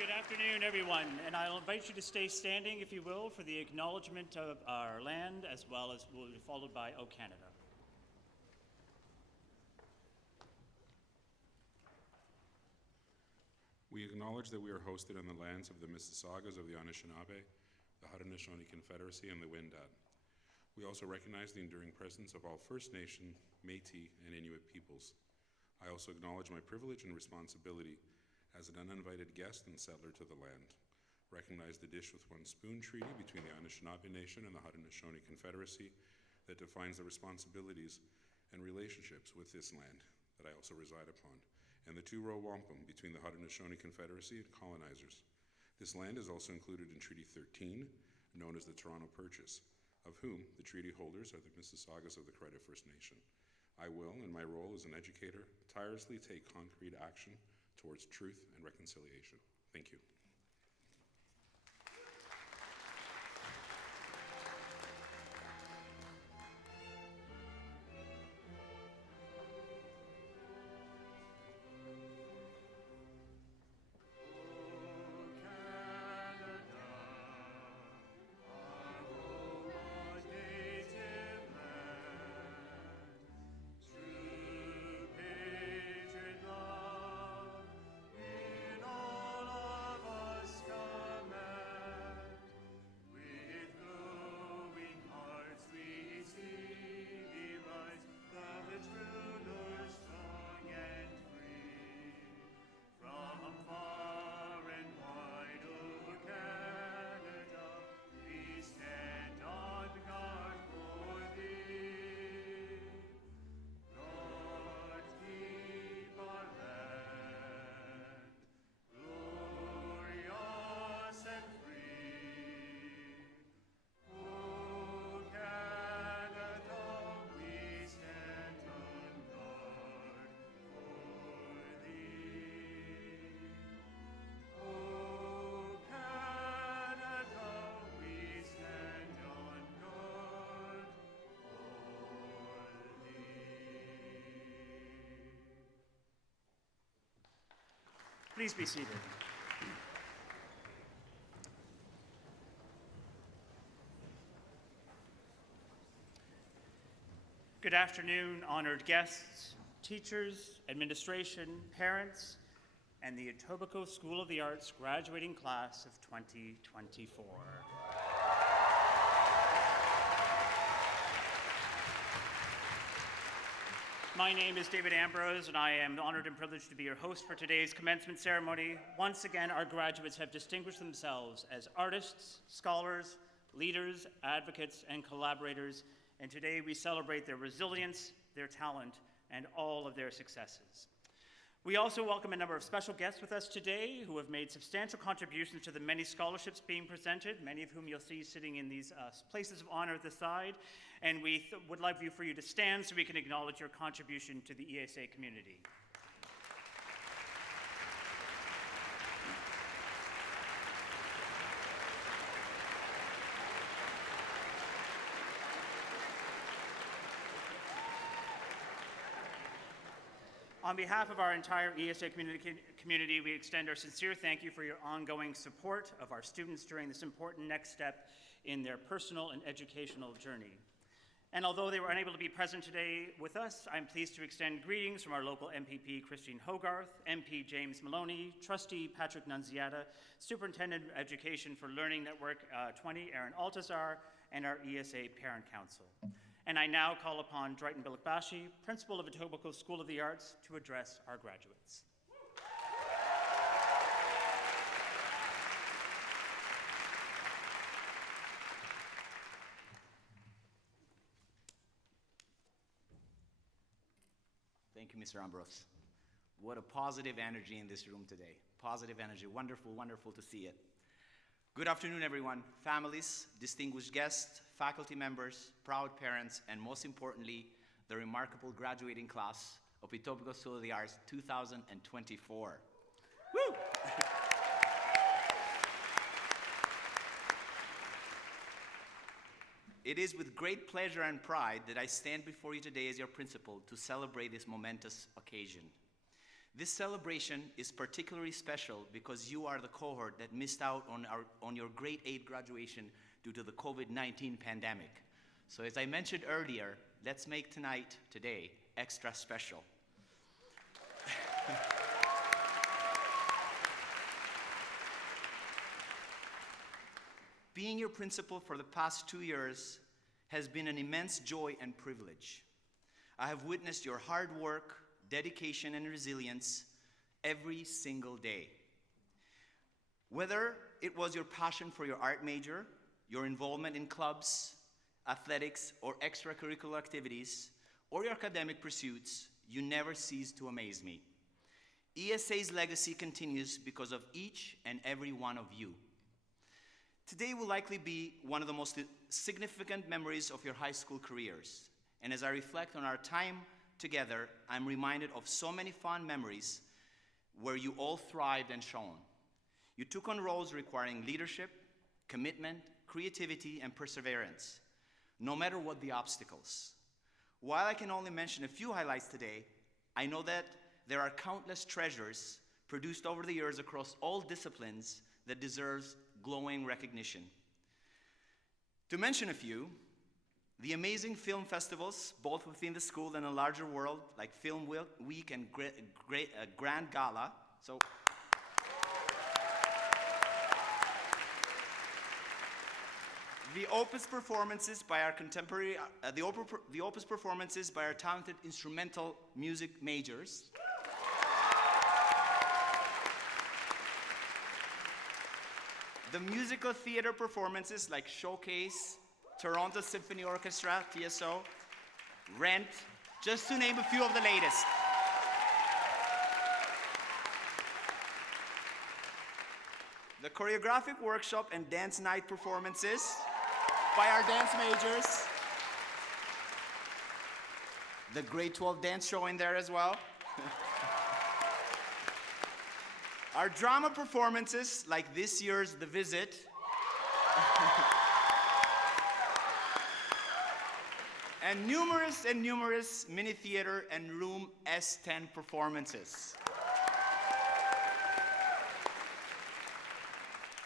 Good afternoon, everyone, and I'll invite you to stay standing, if you will, for the acknowledgement of our land, as well as will be followed by O Canada. We acknowledge that we are hosted on the lands of the Mississaugas of the Anishinaabe, the Haudenosaunee Confederacy, and the Wendat. We also recognize the enduring presence of all First Nation, Métis, and Inuit peoples. I also acknowledge my privilege and responsibility as an uninvited guest and settler to the land. Recognize the Dish with One Spoon Treaty between the Anishinaabe Nation and the Haudenosaunee Confederacy that defines the responsibilities and relationships with this land that I also reside upon, and the two-row wampum between the Haudenosaunee Confederacy and colonizers. This land is also included in Treaty 13, known as the Toronto Purchase, of whom the treaty holders are the Mississaugas of the Credit First Nation. I will, in my role as an educator, tirelessly take concrete action towards truth and reconciliation. Thank you. Please be seated. Good afternoon, honored guests, teachers, administration, parents, and the Etobicoke School of the Arts graduating class of 2024. My name is David Ambrose, and I am honored and privileged to be your host for today's commencement ceremony. Once again, our graduates have distinguished themselves as artists, scholars, leaders, advocates, and collaborators, and today we celebrate their resilience, their talent, and all of their successes. We also welcome a number of special guests with us today who have made substantial contributions to the many scholarships being presented, many of whom you'll see sitting in these places of honor at the side. And we would like for you to stand so we can acknowledge your contribution to the ESA community. On behalf of our entire ESA community, we extend our sincere thank you for your ongoing support of our students during this important next step in their personal and educational journey. And although they were unable to be present today with us, I'm pleased to extend greetings from our local MPP, Christine Hogarth, MP James Maloney, Trustee Patrick Nunziata, Superintendent of Education for Learning Network 20, Aaron Altazar, and our ESA Parent Council. And I now call upon Drayton Bilikbashi, Principal of Etobicoke School of the Arts, to address our graduates. Thank you, Mr. Ambrose. What a positive energy in this room today. Positive energy, wonderful, wonderful to see it. Good afternoon, everyone. Families, distinguished guests, faculty members, proud parents, and most importantly, the remarkable graduating class of Etobicoke School of the Arts 2024. Woo! It is with great pleasure and pride that I stand before you today as your principal to celebrate this momentous occasion. This celebration is particularly special because you are the cohort that missed out on your grade 8 graduation due to the COVID-19 pandemic. So as I mentioned earlier, let's make today, extra special. Being your principal for the past 2 years has been an immense joy and privilege. I have witnessed your hard work, dedication, and resilience every single day. Whether it was your passion for your art major, your involvement in clubs, athletics, or extracurricular activities, or your academic pursuits, you never cease to amaze me. ESA's legacy continues because of each and every one of you. Today will likely be one of the most significant memories of your high school careers. And as I reflect on our time together, I'm reminded of so many fond memories where you all thrived and shone. You took on roles requiring leadership, commitment, creativity, and perseverance, no matter what the obstacles. While I can only mention a few highlights today, I know that there are countless treasures produced over the years across all disciplines that deserves glowing recognition. To mention a few, the amazing film festivals, both within the school and a larger world, like Film Week and Grand Gala. The opus performances by our contemporary, the opus performances by our talented instrumental music majors. The musical theater performances like Showcase, Toronto Symphony Orchestra, TSO, Rent, just to name a few of the latest. The choreographic workshop and dance night performances by our dance majors. The grade 12 dance show in there as well. Our drama performances, like this year's The Visit. And numerous mini theater and room S10 performances.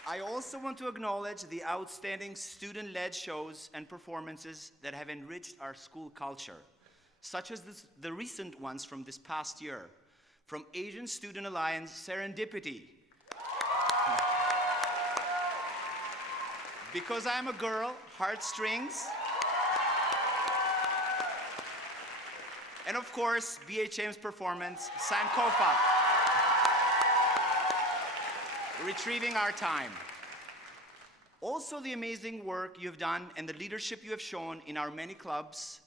I also want to acknowledge the outstanding student-led shows and performances that have enriched our school culture, such as the recent ones from this past year. From Asian Student Alliance Serendipity. Because I'm a girl, Heartstrings. And of course, BHM's performance, Sankofa. Retrieving Our Time. Also the amazing work you've done and the leadership you have shown in our many clubs,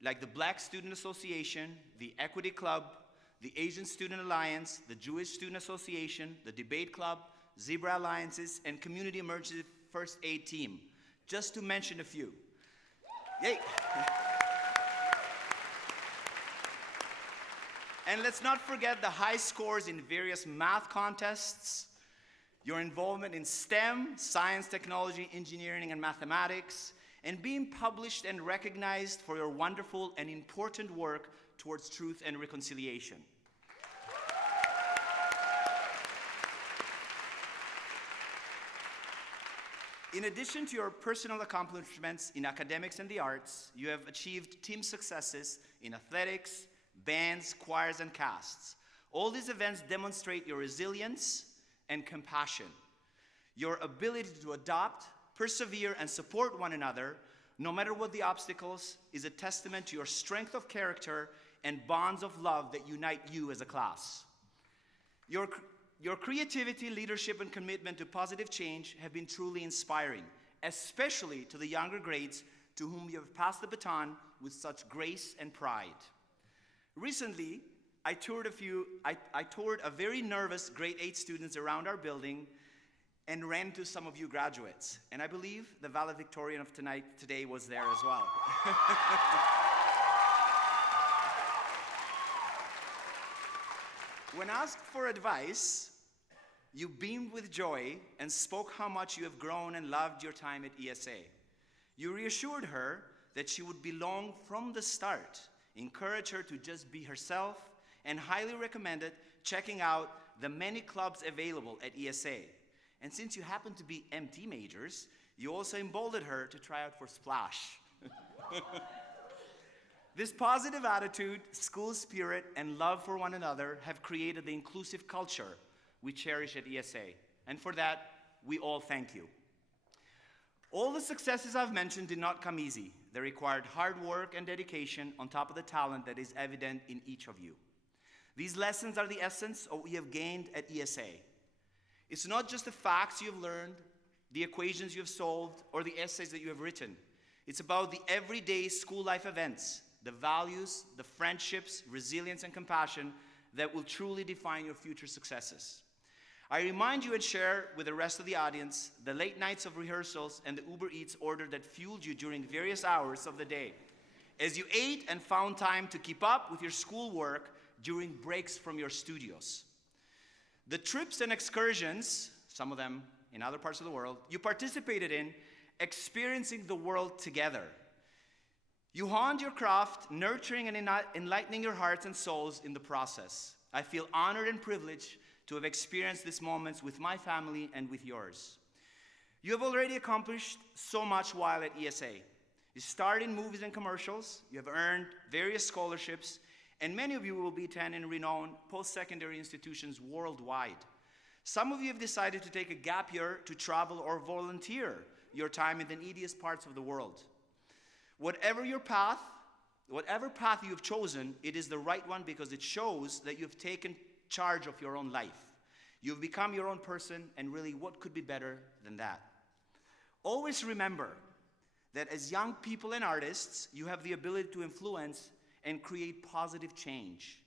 like the Black Student Association, the Equity Club, the Asian Student Alliance, the Jewish Student Association, the Debate Club, Zebra Alliances, and Community Emergency First Aid Team, just to mention a few. Yay! And let's not forget the high scores in various math contests, your involvement in STEM, science, technology, engineering, and mathematics, and being published and recognized for your wonderful and important work towards truth and reconciliation. In addition to your personal accomplishments in academics and the arts, you have achieved team successes in athletics, bands, choirs, and casts. All these events demonstrate your resilience and compassion. Your ability to adopt, persevere, and support one another, no matter what the obstacles, is a testament to your strength of character and bonds of love that unite you as a class. Your creativity, leadership, and commitment to positive change have been truly inspiring, especially to the younger grades to whom you have passed the baton with such grace and pride. Recently, I toured a very nervous grade 8 students around our building and ran into some of you graduates. And I believe the valedictorian of today was there as well. When asked for advice, you beamed with joy and spoke how much you have grown and loved your time at ESA. You reassured her that she would belong from the start, encouraged her to just be herself, and highly recommended checking out the many clubs available at ESA. And since you happen to be MT majors, you also emboldened her to try out for Splash. This positive attitude, school spirit, and love for one another have created the inclusive culture we cherish at ESA. And for that, we all thank you. All the successes I've mentioned did not come easy. They required hard work and dedication on top of the talent that is evident in each of you. These lessons are the essence of what we have gained at ESA. It's not just the facts you have learned, the equations you have solved, or the essays that you have written. It's about the everyday school life events, the values, the friendships, resilience, and compassion that will truly define your future successes. I remind you and share with the rest of the audience the late nights of rehearsals and the Uber Eats order that fueled you during various hours of the day, as you ate and found time to keep up with your schoolwork during breaks from your studios. The trips and excursions, some of them in other parts of the world, you participated in, experiencing the world together. You honed your craft, nurturing and enlightening your hearts and souls in the process. I feel honored and privileged to have experienced these moments with my family and with yours. You have already accomplished so much while at ESA. You starred in movies and commercials, you have earned various scholarships, and many of you will be attending renowned post-secondary institutions worldwide. Some of you have decided to take a gap year to travel or volunteer your time in the neediest parts of the world. Whatever path you have chosen, it is the right one because it shows that you've taken charge of your own life. You've become your own person, and really, what could be better than that? Always remember that as young people and artists, you have the ability to influence and create positive change.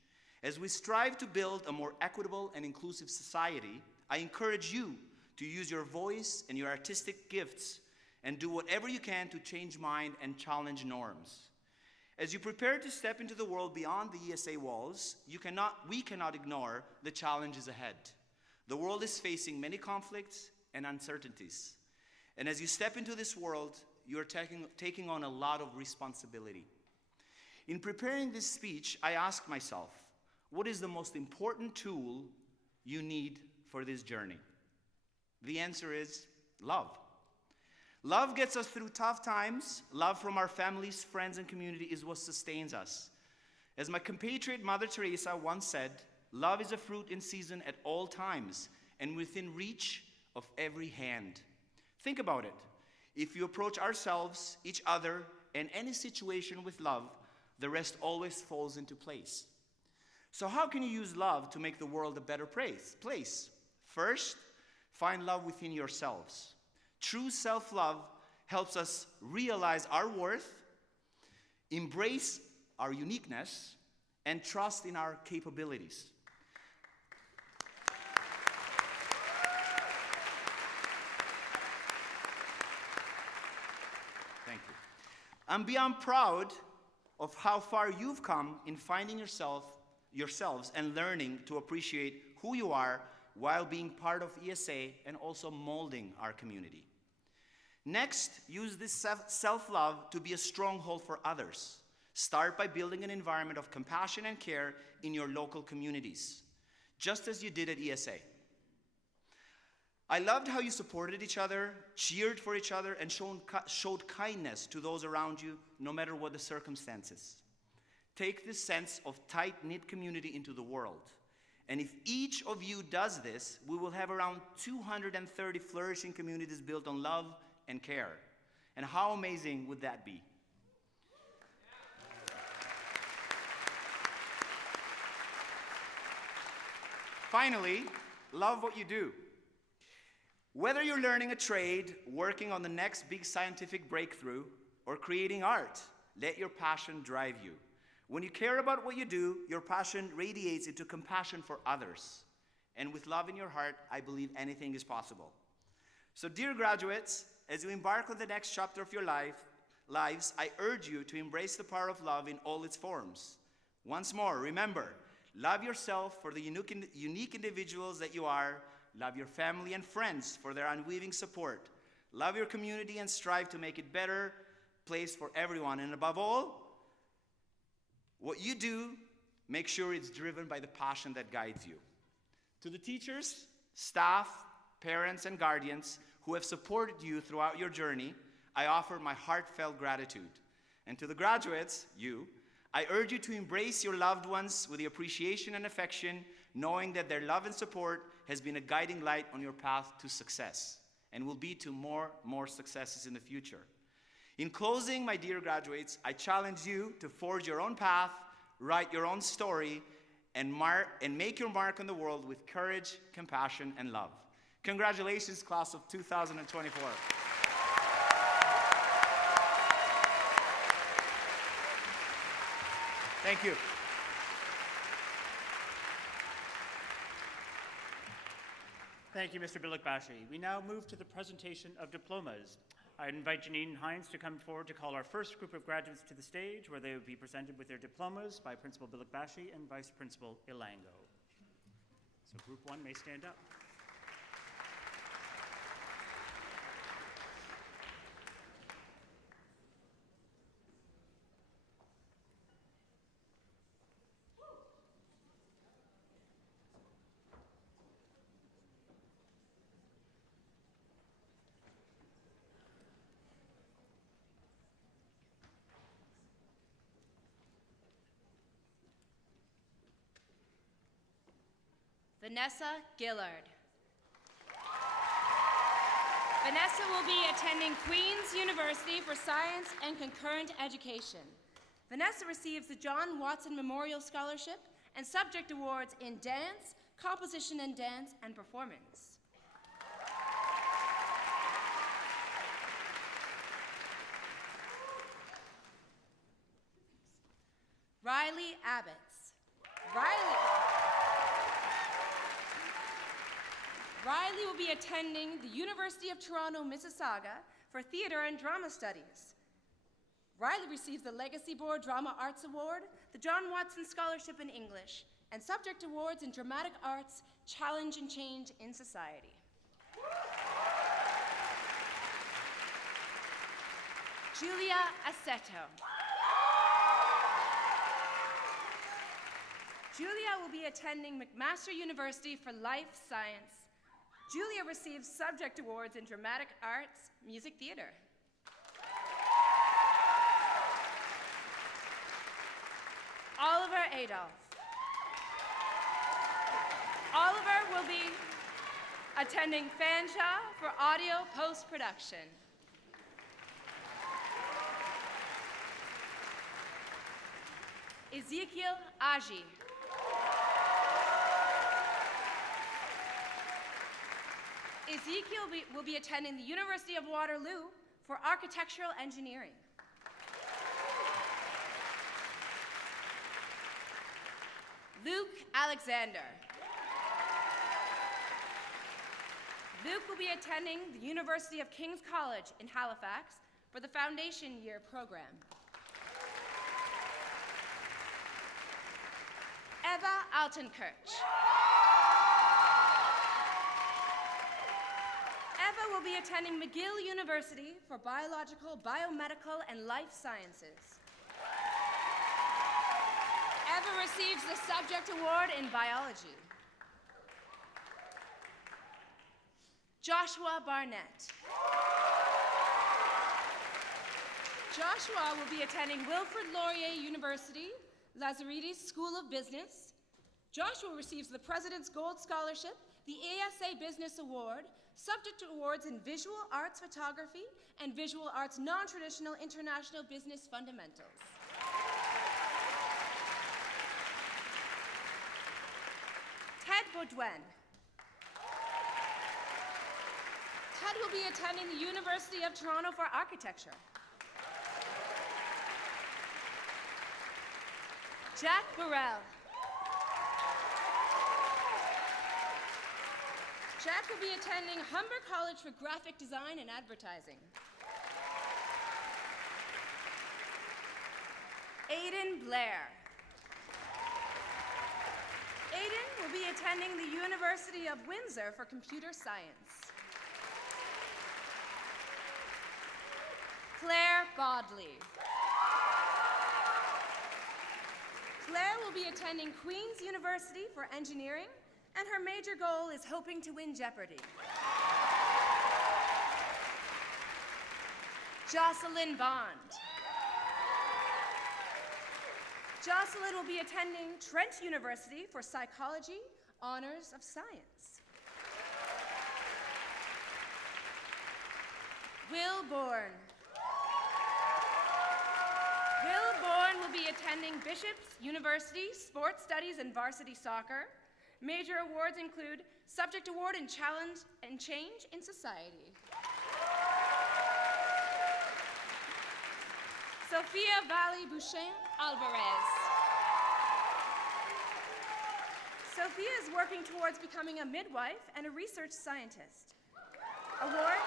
As we strive to build a more equitable and inclusive society, I encourage you to use your voice and your artistic gifts and do whatever you can to change mind and challenge norms. As you prepare to step into the world beyond the ESA walls, we cannot ignore the challenges ahead. The world is facing many conflicts and uncertainties. And as you step into this world, you are taking on a lot of responsibility. In preparing this speech, I asked myself, what is the most important tool you need for this journey? The answer is love. Love gets us through tough times. Love from our families, friends, and community is what sustains us. As my compatriot Mother Teresa once said, love is a fruit in season at all times and within reach of every hand. Think about it. If you approach ourselves, each other, and any situation with love, the rest always falls into place. So how can you use love to make the world a better place? First, find love within yourselves. True self-love helps us realize our worth, embrace our uniqueness, and trust in our capabilities. Thank you. I'm beyond proud of how far you've come in finding yourselves and learning to appreciate who you are while being part of ESA and also molding our community. Next, use this self-love to be a stronghold for others. Start by building an environment of compassion and care in your local communities, just as you did at ESA. I loved how you supported each other, cheered for each other, and showed kindness to those around you, no matter what the circumstances. Take this sense of tight-knit community into the world. And if each of you does this, we will have around 230 flourishing communities built on love and care. And how amazing would that be? Finally, love what you do. Whether you're learning a trade, working on the next big scientific breakthrough, or creating art, let your passion drive you. When you care about what you do, your passion radiates into compassion for others. And with love in your heart, I believe anything is possible. So dear graduates, as you embark on the next chapter of your lives, I urge you to embrace the power of love in all its forms. Once more, remember, love yourself for the unique individuals that you are. Love your family and friends for their unweaving support. Love your community and strive to make it a better place for everyone. And above all, what you do, make sure it's driven by the passion that guides you. To the teachers, staff, parents, and guardians who have supported you throughout your journey, I offer my heartfelt gratitude. And to the graduates, you, I urge you to embrace your loved ones with the appreciation and affection, knowing that their love and support has been a guiding light on your path to success and will be to more successes in the future. In closing, my dear graduates, I challenge you to forge your own path, write your own story, and make your mark on the world with courage, compassion, and love. Congratulations, class of 2024. Thank you. Thank you, Mr. Bilikbashi. We now move to the presentation of diplomas. I invite Janine Hines to come forward to call our first group of graduates to the stage, where they will be presented with their diplomas by Principal Bilikbashi and Vice Principal Ilango. So Group 1 may stand up. Vanessa Gillard. Vanessa will be attending Queen's University for Science and Concurrent Education. Vanessa receives the John Watson Memorial Scholarship and subject awards in dance, composition and dance, and performance. Riley Abbots. Riley will be attending the University of Toronto, Mississauga for Theatre and Drama Studies. Riley receives the Legacy Board Drama Arts Award, the John Watson Scholarship in English, and subject awards in Dramatic Arts, Challenge and Change in Society. Julia Aceto. Julia will be attending McMaster University for Life Science. Julia receives subject awards in Dramatic Arts, Music Theatre. Oliver Adolph. Oliver will be attending Fanshawe for audio post-production. Ezekiel Aji. Ezekiel will be attending the University of Waterloo for architectural engineering. Luke Alexander. Luke will be attending the University of King's College in Halifax for the Foundation Year program. Eva Altenkirch. Eva will be attending McGill University for Biological, Biomedical, and Life Sciences. Eva receives the Subject Award in Biology. Joshua Barnett. Joshua will be attending Wilfrid Laurier University, Lazaridis School of Business. Joshua receives the President's Gold Scholarship, the ESA Business Award, subject awards in Visual Arts Photography and Visual Arts Non-Traditional International Business Fundamentals. Ted Baudouin. Ted will be attending the University of Toronto for Architecture. Jack Burrell. Jack will be attending Humber College for Graphic Design and Advertising. Aidan Blair. Aidan will be attending the University of Windsor for Computer Science. Claire Bodley. Claire will be attending Queen's University for Engineering and her major goal is hoping to win Jeopardy! Jocelyn Bond. Jocelyn will be attending Trent University for Psychology, Honors of Science. Will Bourne. Will Bourne will be attending Bishop's University Sports Studies and Varsity Soccer. Major awards include Subject Award in Challenge and Change in Society. Sophia Valley Bouchin Alvarez. Sophia is working towards becoming a midwife and a research scientist. Award.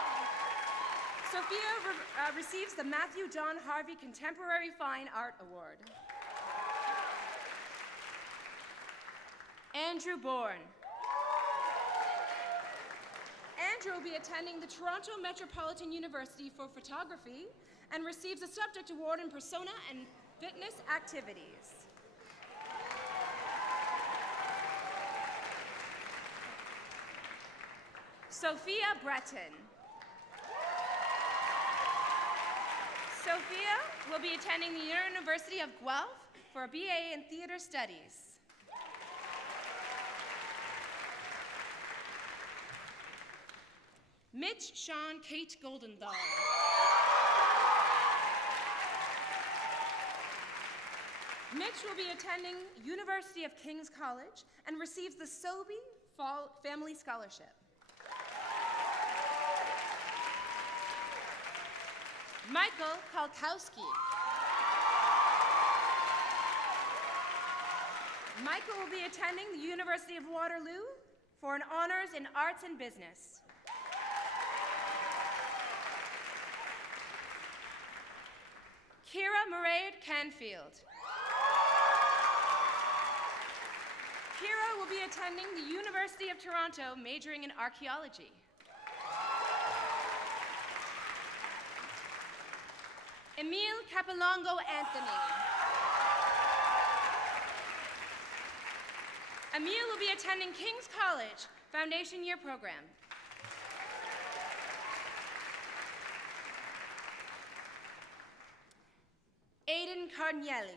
Sophia receives the Matthew John Harvey Contemporary Fine Art Award. Andrew Bourne. Andrew will be attending the Toronto Metropolitan University for Photography and receives a Subject Award in Persona and Fitness Activities. Sophia Breton. Sophia will be attending the University of Guelph for a BA in Theatre Studies. Mitch Sean Kate Goldenthal. Mitch will be attending University of King's College and receives the Sobey Family Scholarship. Michael Kalkowski. Michael will be attending the University of Waterloo for an honors in arts and business. Kira Mairead Canfield. Kira will be attending the University of Toronto, majoring in archaeology. Emile Capilongo Anthony. Emile will be attending King's College, Foundation Year Program. Aidan Carnielli.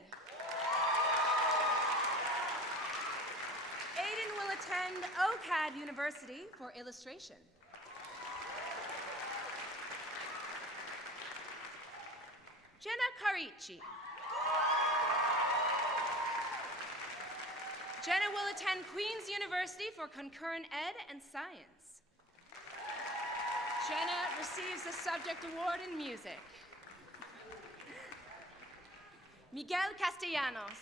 Aidan will attend OCAD University for illustration. Jenna Carici. Jenna will attend Queen's University for concurrent ed and science. Jenna receives the Subject Award in music. Miguel Castellanos.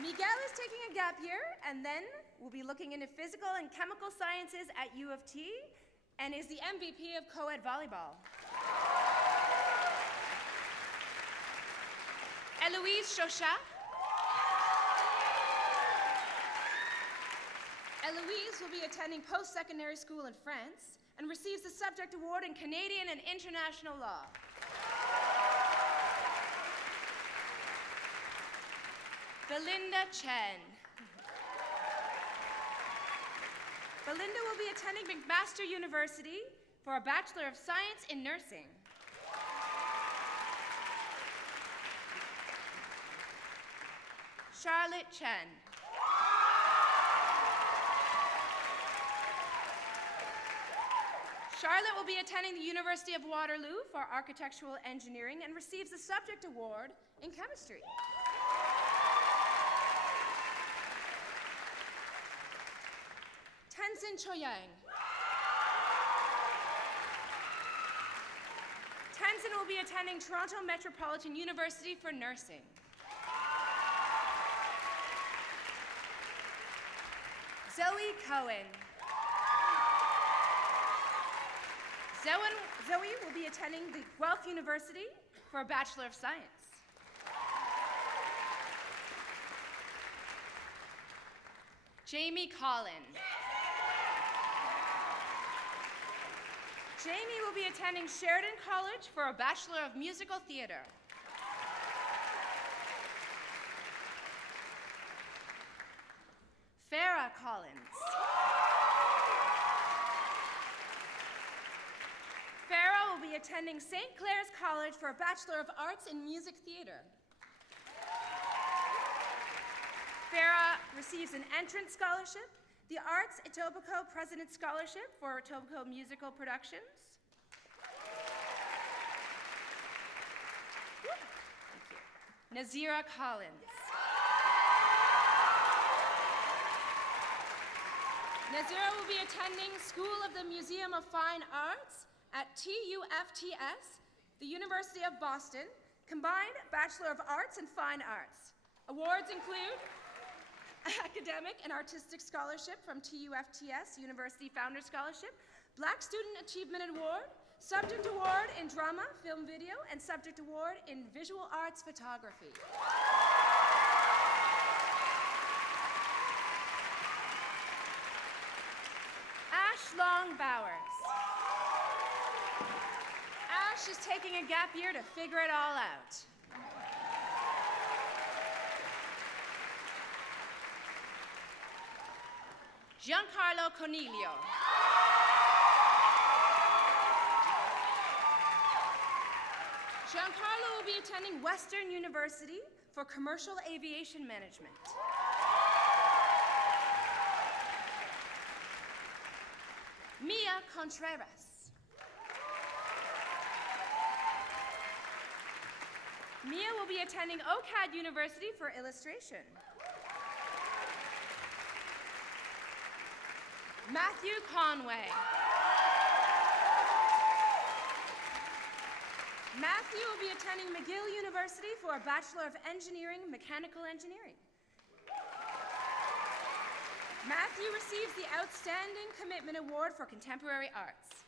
Miguel is taking a gap year and then will be looking into physical and chemical sciences at U of T and is the MVP of co-ed volleyball. Eloise Chauchat. Eloise will be attending post-secondary school in France and receives the Subject Award in Canadian and International Law. Belinda Chen. Belinda will be attending McMaster University for a Bachelor of Science in Nursing. Charlotte Chen. Charlotte will be attending the University of Waterloo for Architectural Engineering and receives the Subject Award in Chemistry. Tenzin Choyang. Tenzin will be attending Toronto Metropolitan University for Nursing. Zoe Cohen. Zoe will be attending the Guelph University for a Bachelor of Science. Jamie Collin. Jamie will be attending Sheridan College for a Bachelor of Musical Theatre. Collins. Farah will be attending St. Clair's College for a Bachelor of Arts in Music Theatre. Farah receives an entrance scholarship, the Arts Etobicoke President Scholarship for Etobicoke Musical Productions. Nazira Collins. Nazira will be attending School of the Museum of Fine Arts at TUFTS, the University of Boston, Combined Bachelor of Arts and Fine Arts. Awards include Academic and Artistic Scholarship from TUFTS, University Founder Scholarship, Black Student Achievement Award, Subject Award in Drama, Film Video, and Subject Award in Visual Arts Photography. Ash Long Bowers. Ash is taking a gap year to figure it all out. Giancarlo Cornelio. Giancarlo will be attending Western University for Commercial Aviation Management. Mia Contreras. Mia will be attending OCAD University for illustration. Matthew Conway. Matthew will be attending McGill University for a Bachelor of Engineering, Mechanical Engineering. Matthew receives the Outstanding Commitment Award for Contemporary Arts.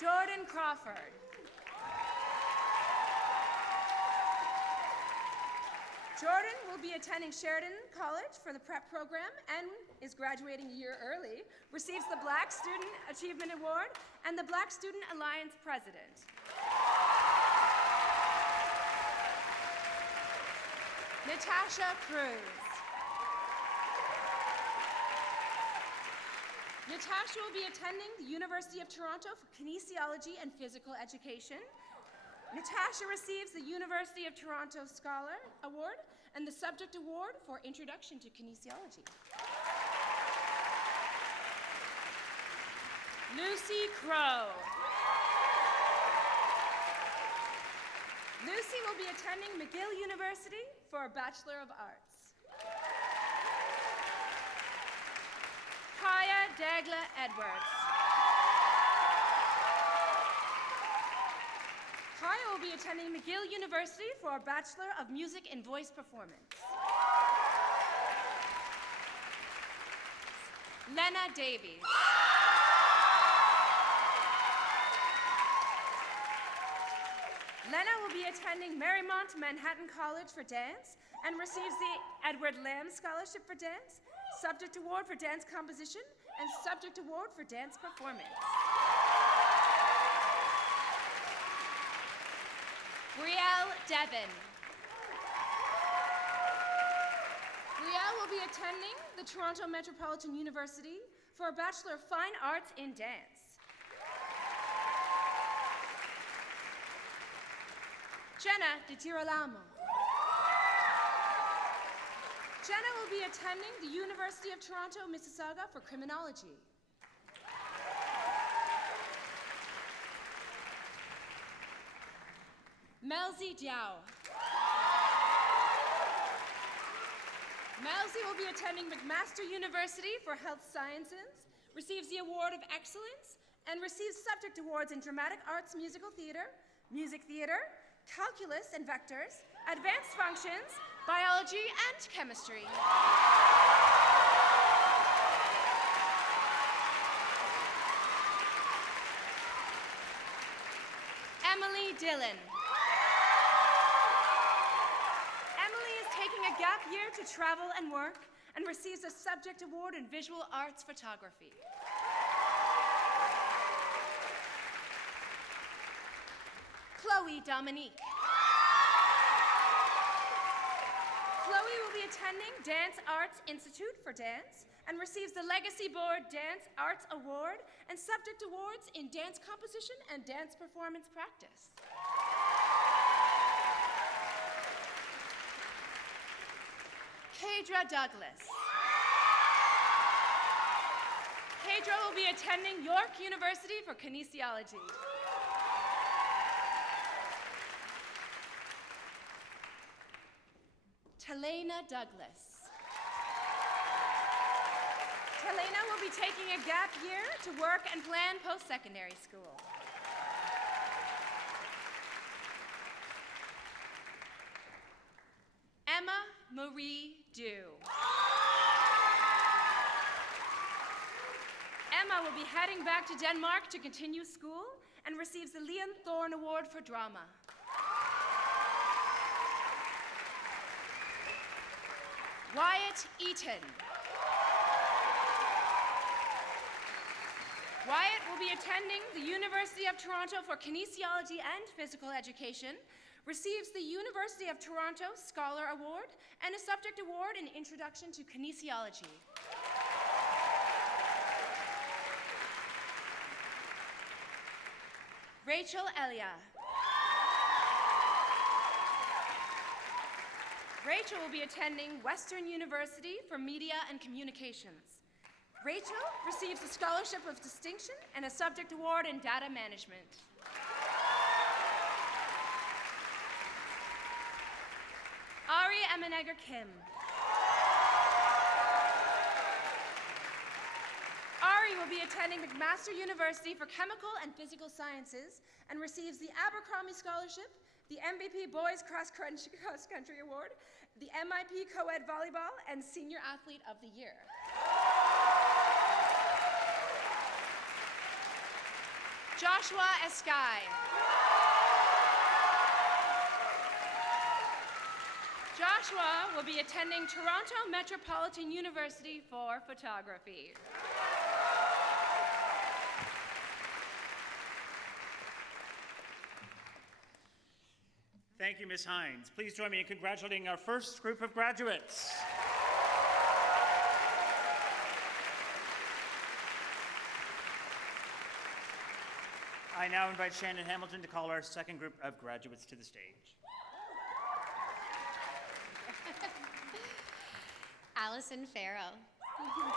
Jordan Crawford. Jordan will be attending Sheridan College for the prep program and is graduating a year early, receives the Black Student Achievement Award and the Black Student Alliance President. Natasha Cruz. Natasha will be attending the University of Toronto for Kinesiology and Physical Education. Natasha receives the University of Toronto Scholar Award and the Subject Award for Introduction to Kinesiology. Lucy Crow. Lucy will be attending McGill University for a Bachelor of Arts. Kaya Dagla Edwards. Kaya will be attending McGill University for a Bachelor of Music and Voice Performance. Lena Davies. Lena will be attending Marymount Manhattan College for Dance and receives the Edward Lamb Scholarship for Dance, Subject Award for Dance Composition, and Subject Award for Dance Performance. Brielle Devon. Brielle will be attending the Toronto Metropolitan University for a Bachelor of Fine Arts in Dance. Jenna Di Girolamo. Jenna will be attending the University of Toronto, Mississauga for criminology. Melzi Diao. Melzi will be attending McMaster University for Health Sciences, receives the Award of Excellence, and receives subject awards in Dramatic Arts Musical Theatre, Music Theatre, Calculus and Vectors, Advanced Functions, Biology, and Chemistry. Emily Dillon. Emily is taking a gap year to travel and work and receives a subject award in Visual Arts Photography. Chloe Dominique. Chloe will be attending Dance Arts Institute for Dance and receives the Legacy Board Dance Arts Award and subject awards in dance composition and dance performance practice. Kadra Douglas. Kadra will be attending York University for kinesiology. Talena Douglas. Talena will be taking a gap year to work and plan post-secondary school. Emma Marie Dew. Emma will be heading back to Denmark to continue school and receives the Leon Thorne Award for Drama. Wyatt Eaton. Wyatt will be attending the University of Toronto for kinesiology and physical education, receives the University of Toronto Scholar Award and a subject award in Introduction to Kinesiology. Rachel Elia. Rachel will be attending Western University for Media and Communications. Rachel receives a Scholarship of Distinction and a subject award in Data Management. Ari Emenegger Kim. Ari will be attending McMaster University for Chemical and Physical Sciences and receives the Abercrombie Scholarship, the MVP Boys Cross Country Award, the MIP Co-Ed Volleyball, and Senior Athlete of the Year. Joshua Eskai. Joshua will be attending Toronto Metropolitan University for photography. Thank you, Ms. Hines. Please join me in congratulating our first group of graduates. I now invite Shannon Hamilton to call our second group of graduates to the stage. Allison Farrow. Thank you.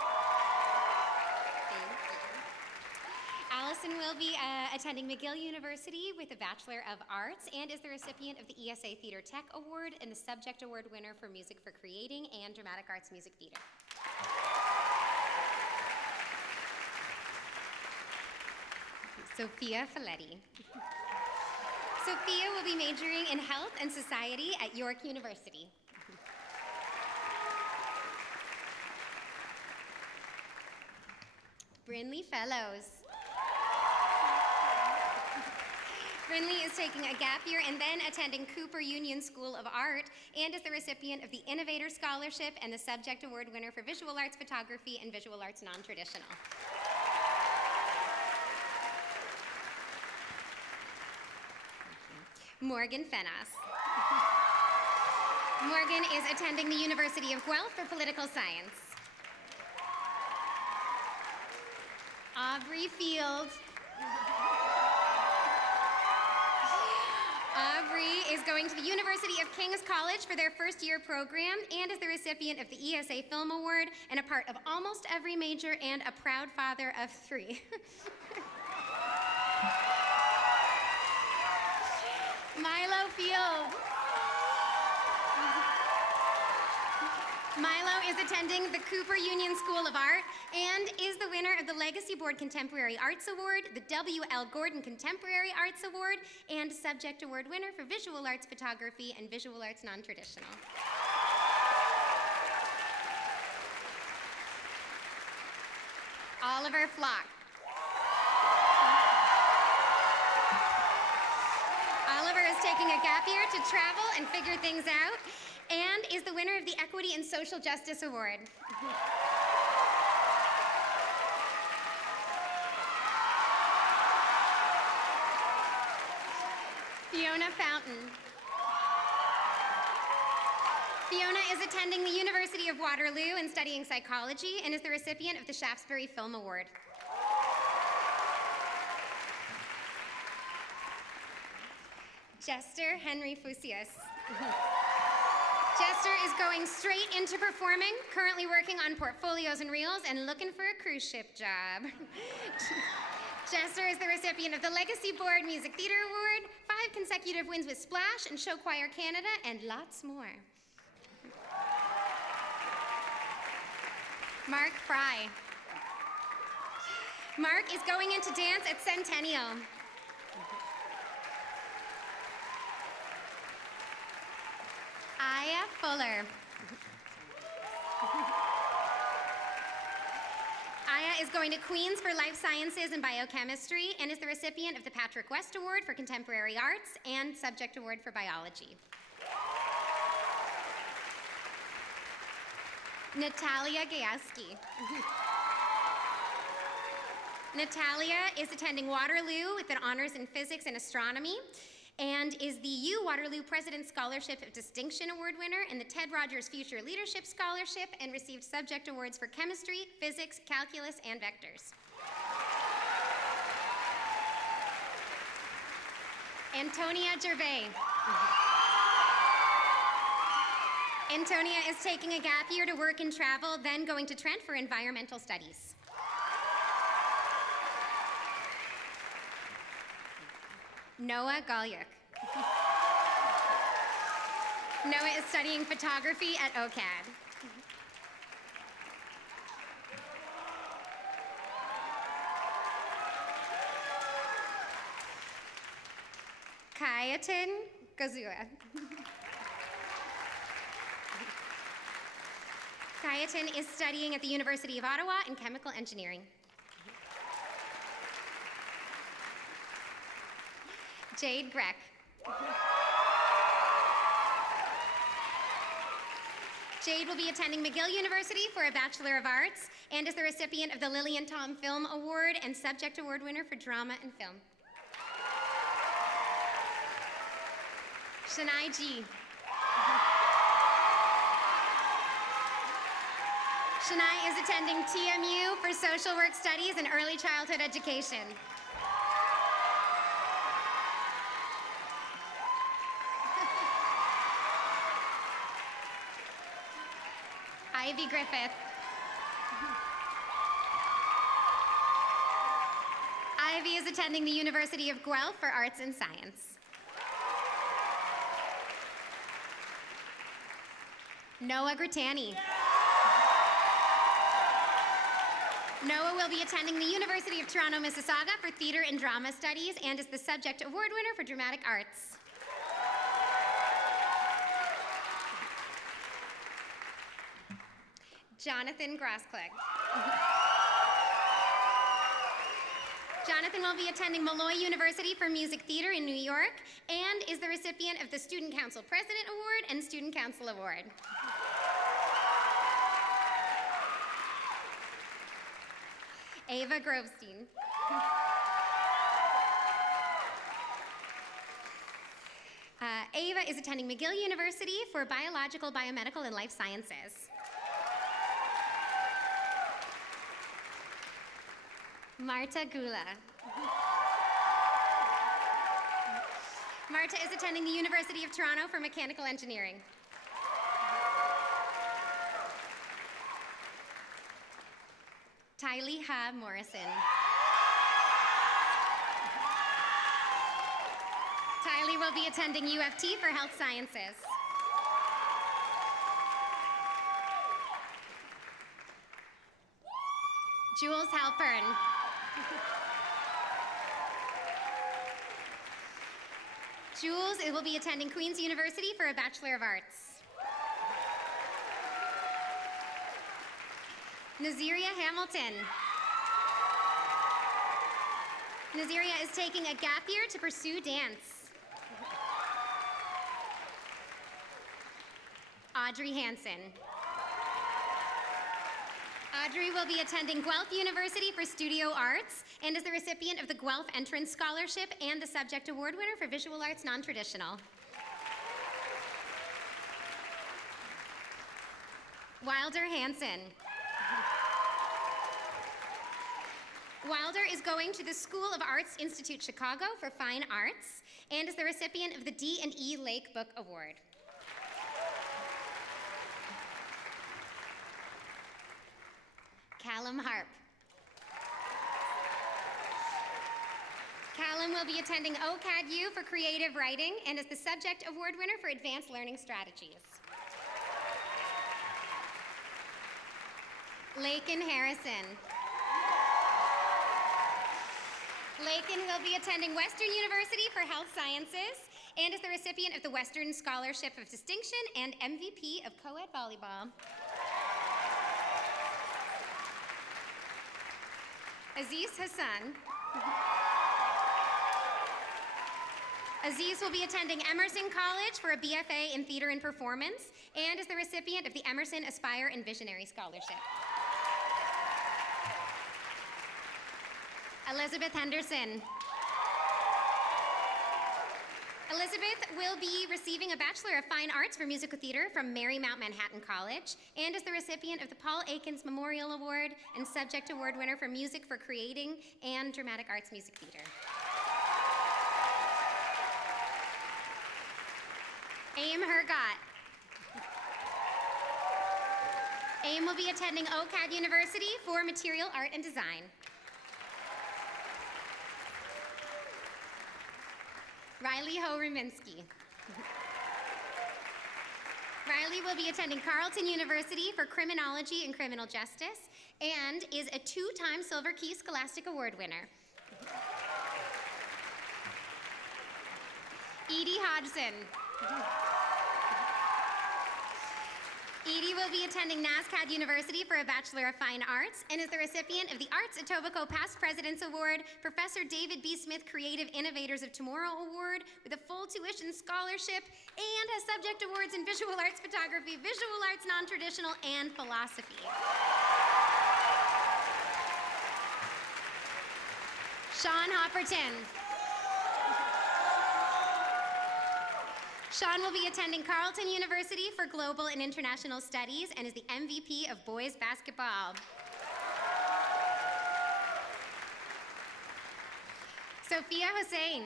Allison will be attending McGill University with a Bachelor of Arts and is the recipient of the ESA Theatre Tech Award and the Subject Award winner for Music for Creating and Dramatic Arts Music Theatre. Sophia Folletti. Sophia will be majoring in Health and Society at York University. Brinley Fellows. Brinley is taking a gap year and then attending Cooper Union School of Art and is the recipient of the Innovator Scholarship and the Subject Award winner for Visual Arts Photography and Visual Arts Non-Traditional. Morgan Fenas. Morgan is attending the University of Guelph for Political Science. Aubrey Field. Aubrey is going to the University of King's College for their first year program and is the recipient of the ESA Film Award and a part of almost every major and a proud father of 3. Milo Field. Milo is attending the Cooper Union School of Art and is the winner of the Legacy Board Contemporary Arts Award, the W.L. Gordon Contemporary Arts Award, and Subject Award winner for Visual Arts Photography and Visual Arts Non-Traditional. Oliver Flock. Oliver is taking a gap year to travel and figure things out and is the winner of the Equity and Social Justice Award. Fiona Fountain. Fiona is attending the University of Waterloo and studying psychology and is the recipient of the Shaftesbury Film Award. Jester Henry Fusius. Jester is going straight into performing, currently working on portfolios and reels, and looking for a cruise ship job. Jester is the recipient of the Legacy Board Music Theatre Award, 5 consecutive wins with Splash and Show Choir Canada, and lots more. Mark Fry. Mark is going into dance at Centennial. Aya Fuller. Aya is going to Queen's for Life Sciences and Biochemistry and is the recipient of the Patrick West Award for Contemporary Arts and Subject Award for Biology. Natalia Gajewski. Natalia is attending Waterloo with an honors in physics and astronomy and is the U Waterloo President's Scholarship of Distinction Award winner and the Ted Rogers Future Leadership Scholarship and received subject awards for chemistry, physics, calculus, and vectors. Antonia Gervais. Antonia is taking a gap year to work and travel, then going to Trent for environmental studies. Noah Galyuk. Noah is studying photography at OCAD. Kayatin Gazua. Kayatin is studying at the University of Ottawa in chemical engineering. Jade Breck. Jade will be attending McGill University for a Bachelor of Arts and is the recipient of the Lillian Tom Film Award and Subject Award winner for Drama and Film. Shania G. Shania is attending TMU for Social Work Studies and Early Childhood Education. Ivy Griffith. Ivy is attending the University of Guelph for Arts and Science. Noah Gritani. Noah will be attending the University of Toronto, Mississauga for Theatre and Drama Studies and is the Subject Award winner for Dramatic Arts. Jonathan Grossklick. Jonathan will be attending Molloy University for Music Theatre in New York and is the recipient of the Student Council President Award and Student Council Award. Ava Grovestein. Ava is attending McGill University for Biological, Biomedical, and Life Sciences. Marta Gula. Marta is attending the University of Toronto for Mechanical Engineering. Tylee Ha Morrison. Tylee will be attending UFT for Health Sciences. Jules Halpern. Jules will be attending Queen's University for a Bachelor of Arts. Naziria Hamilton. Naziria is taking a gap year to pursue dance. Audrey Hansen. Audrey will be attending Guelph University for Studio Arts and is the recipient of the Guelph Entrance Scholarship and the Subject Award winner for Visual Arts Non-Traditional. Wilder Hansen. Wilder is going to the School of Arts Institute Chicago for Fine Arts and is the recipient of the D&E Lake Book Award. Callum Harp. Callum will be attending OCAD-U for creative writing and is the Subject Award winner for Advanced Learning Strategies. Lakin Harrison. Lakin will be attending Western University for Health Sciences and is the recipient of the Western Scholarship of Distinction and MVP of co-ed volleyball. Aziz Hassan. Aziz will be attending Emerson College for a BFA in Theater and Performance and is the recipient of the Emerson Aspire and Visionary Scholarship. Elizabeth Henderson. Elizabeth will be receiving a Bachelor of Fine Arts for Musical Theater from Marymount Manhattan College and is the recipient of the Paul Akins Memorial Award and Subject Award winner for Music for Creating and Dramatic Arts Music Theater. Aim Hergott. Aim will be attending OCAD University for Material Art and Design. Riley Ho-Ruminski. Riley will be attending Carleton University for Criminology and Criminal Justice and is a 2-time Silver Key Scholastic Award winner. Edie Hodgson. Edie will be attending NASCAD University for a Bachelor of Fine Arts and is the recipient of the Arts Etobicoke Past President's Award, Professor David B. Smith Creative Innovators of Tomorrow Award with a full tuition scholarship and has subject awards in visual arts photography, visual arts non-traditional, and philosophy. Sean Hopperton. Sean will be attending Carleton University for Global and International Studies and is the MVP of boys basketball. Sophia Hussein.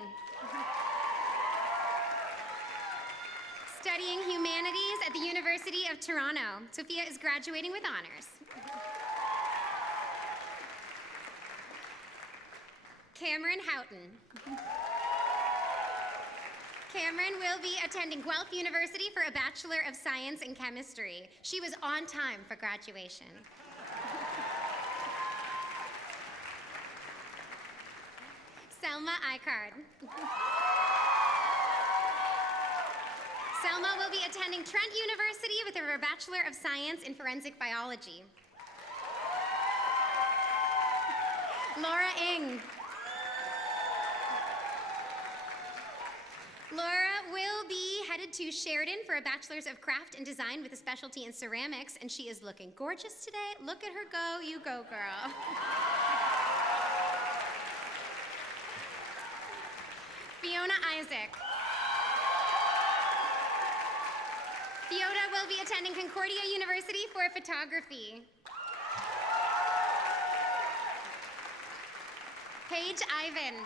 Studying humanities at the University of Toronto. Sophia is graduating with honors. Cameron Houghton. Cameron will be attending Guelph University for a Bachelor of Science in Chemistry. She was on time for graduation. Selma Icard. Selma will be attending Trent University with her Bachelor of Science in Forensic Biology. Laura Ng. Laura will be headed to Sheridan for a Bachelor's of Craft and Design with a specialty in ceramics, and she is looking gorgeous today. Look at her go, you go, girl. Fiona Isaac. Fiona will be attending Concordia University for photography. Paige Ivan.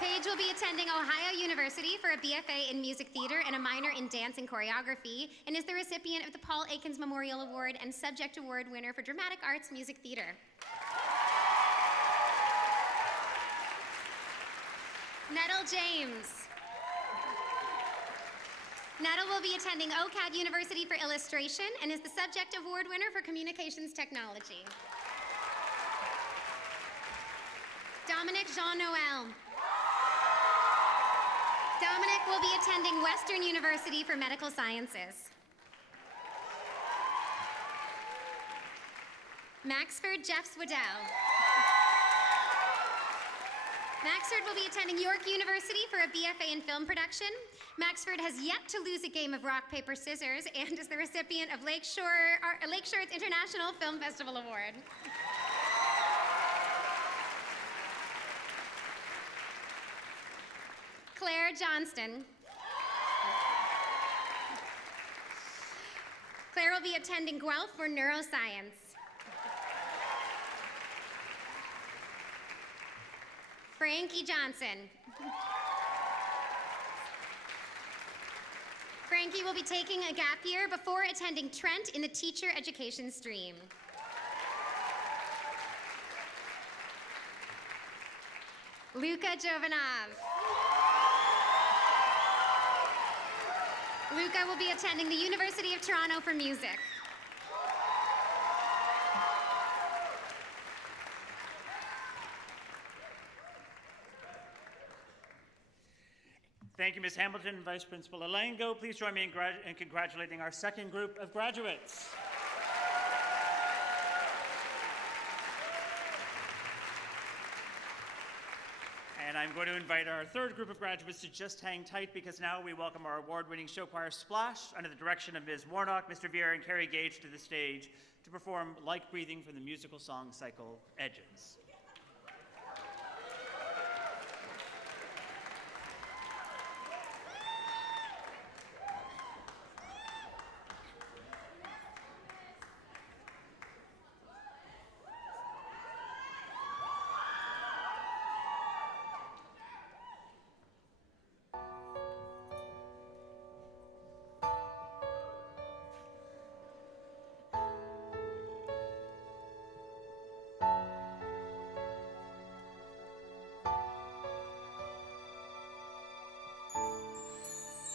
Paige will be attending Ohio University for a BFA in Music Theater and a minor in Dance and Choreography, and is the recipient of the Paul Akins Memorial Award and Subject Award winner for Dramatic Arts Music Theater. Nettle James. Nettle will be attending OCAD University for Illustration and is the Subject Award winner for Communications Technology. Dominic Jean-Noel. Dominic will be attending Western University for Medical Sciences. Maxford Jeff Swedell. Maxford will be attending York University for a BFA in Film Production. Maxford has yet to lose a game of rock, paper, scissors and is the recipient of Lakeshore's International Film Festival Award. Claire Johnston. Claire will be attending Guelph for neuroscience. Frankie Johnson. Frankie will be taking a gap year before attending Trent in the teacher education stream. Luca Jovanov. Luca will be attending the University of Toronto for music. Thank you, Ms. Hamilton and Vice Principal Alengo. Please join me in congratulating our second group of graduates. And I'm going to invite our third group of graduates to just hang tight, because now we welcome our award-winning show choir Splash under the direction of Ms. Warnock, Mr. Vieira, and Carrie Gage to the stage to perform Like Breathing from the musical song cycle Edges.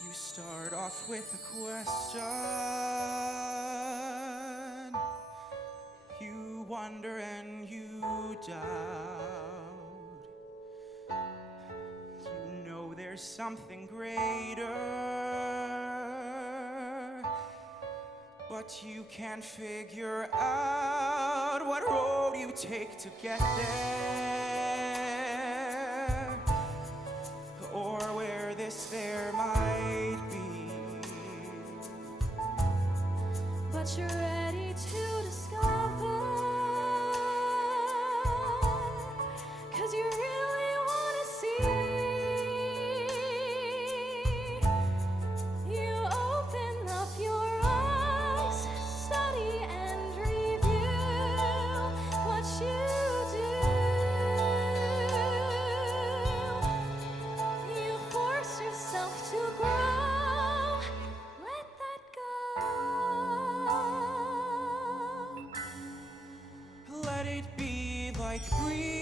You start off with a question. You wonder and you doubt. You know there's something greater, but you can't figure out what road you take to get there, or where this there might be. But you're ready to discover, 'cause you really want to see. You open up your eyes, study and review what you do. You force yourself to grow. Let that go. Let it be like breathing.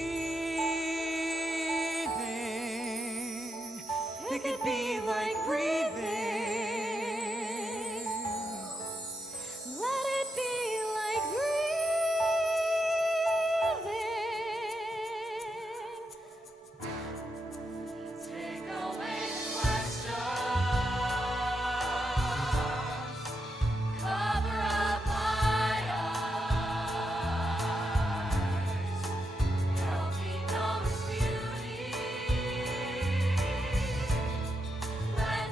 It could be like breathing. Let it be like breathing. Take away the questions. Cover up my eyes. Help me notice beauty. Let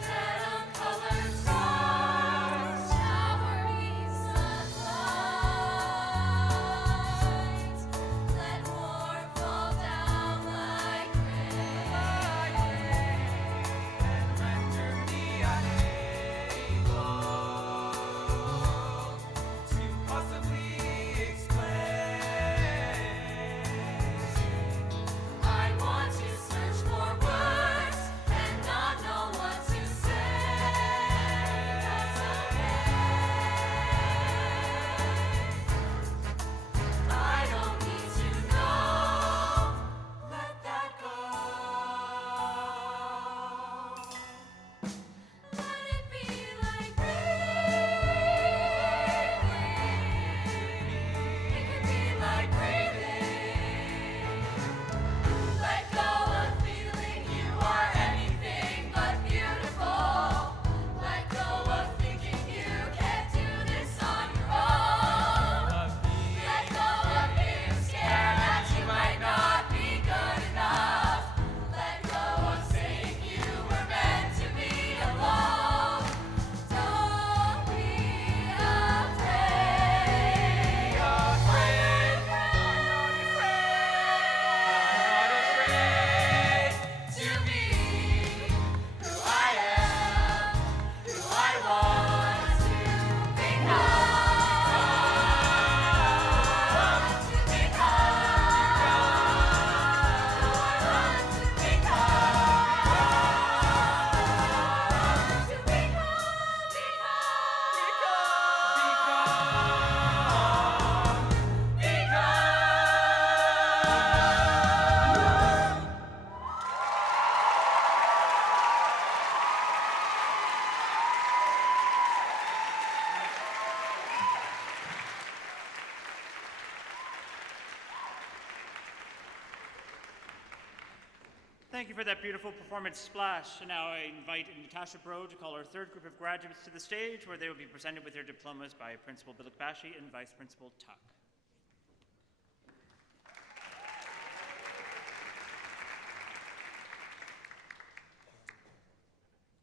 Thank you for that beautiful performance, Splash. And now I invite Natasha Bro to call our third group of graduates to the stage, where they will be presented with their diplomas by Principal Bilikbashi and Vice Principal Tuck.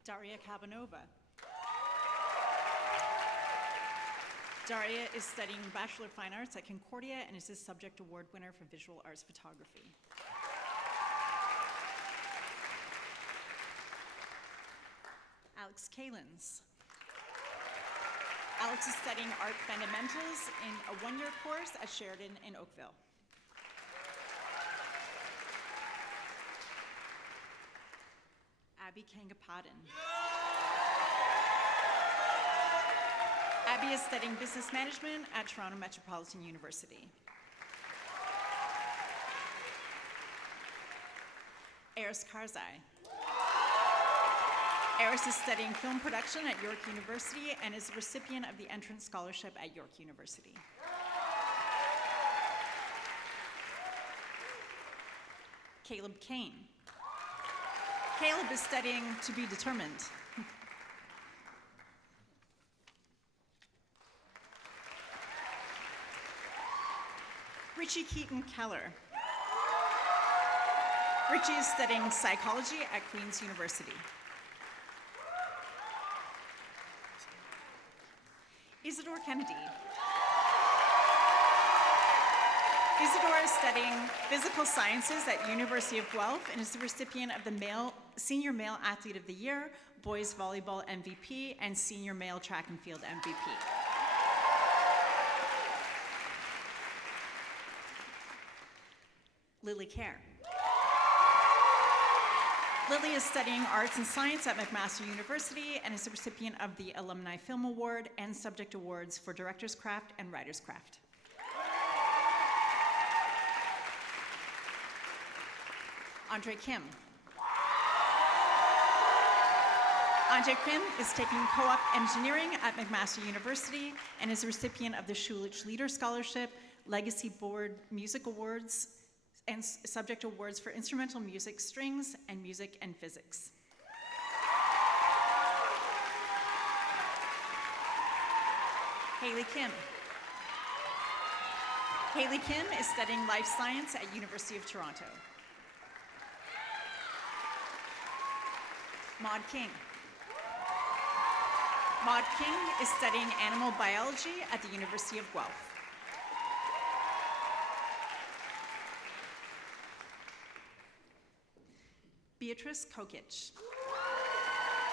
Daria Cabanova. Daria is studying Bachelor of Fine Arts at Concordia and is a Subject Award winner for Visual Arts Photography. Alex Kalins. Alex is studying Art Fundamentals in a one-year course at Sheridan in Oakville. Abby Kangapadden. Abby is studying Business Management at Toronto Metropolitan University. Eris Karzai. Eris is studying Film Production at York University and is a recipient of the Entrance Scholarship at York University. Caleb Kane. Caleb is studying To Be Determined. Richie Keaton Keller. Richie is studying Psychology at Queen's University. Isidore Kennedy. Isidore is studying Physical Sciences at University of Guelph and is the recipient of the Senior Male Athlete of the Year, Boys Volleyball MVP, and Senior Male Track and Field MVP. Lily Kerr. Lily is studying Arts and Science at McMaster University and is the recipient of the Alumni Film Award and Subject Awards for Director's Craft and Writer's Craft. Andre Kim. Andre Kim is taking co-op engineering at McMaster University and is a recipient of the Schulich Leader Scholarship, Legacy Board Music Awards, and Subject Awards for Instrumental Music, Strings, and Music and Physics. Haley Kim. Haley Kim is studying Life Science at University of Toronto. Maud King. Maud King is studying Animal Biology at the University of Guelph. Beatrice Kokich.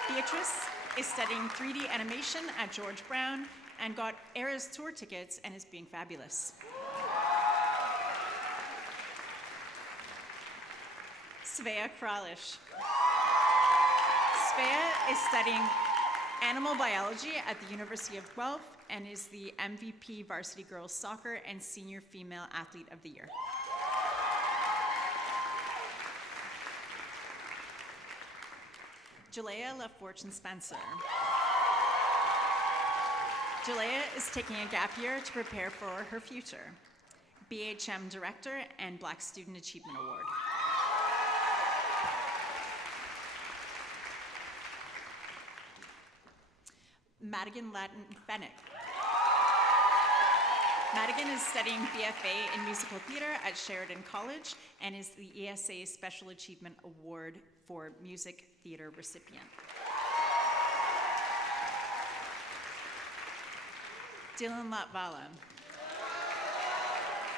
Beatrice is studying 3D animation at George Brown and got Eras tour tickets and is being fabulous. Svea Kralish. Svea is studying Animal Biology at the University of Guelph and is the MVP Varsity Girls Soccer and Senior Female Athlete of the Year. Jalea LaFortune Spencer. Jalea is taking a gap year to prepare for her future. BHM Director and Black Student Achievement Award. Madigan Latin Fennick. Madigan is studying BFA in Musical Theater at Sheridan College and is the ESA Special Achievement Award for Music Theater recipient. Dylan Latvala.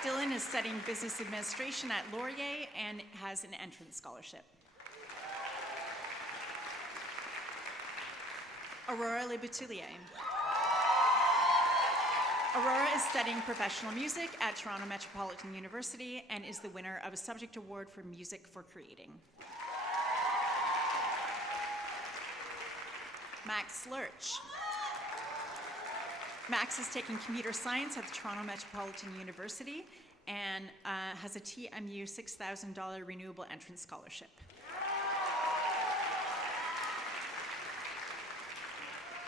Dylan is studying Business Administration at Laurier and has an entrance scholarship. Aurora Lebetoulier. Aurora is studying professional music at Toronto Metropolitan University and is the winner of a Subject Award for Music for Creating. Max Lurch. Max is taking computer science at the Toronto Metropolitan University and has a TMU $6,000 renewable entrance scholarship.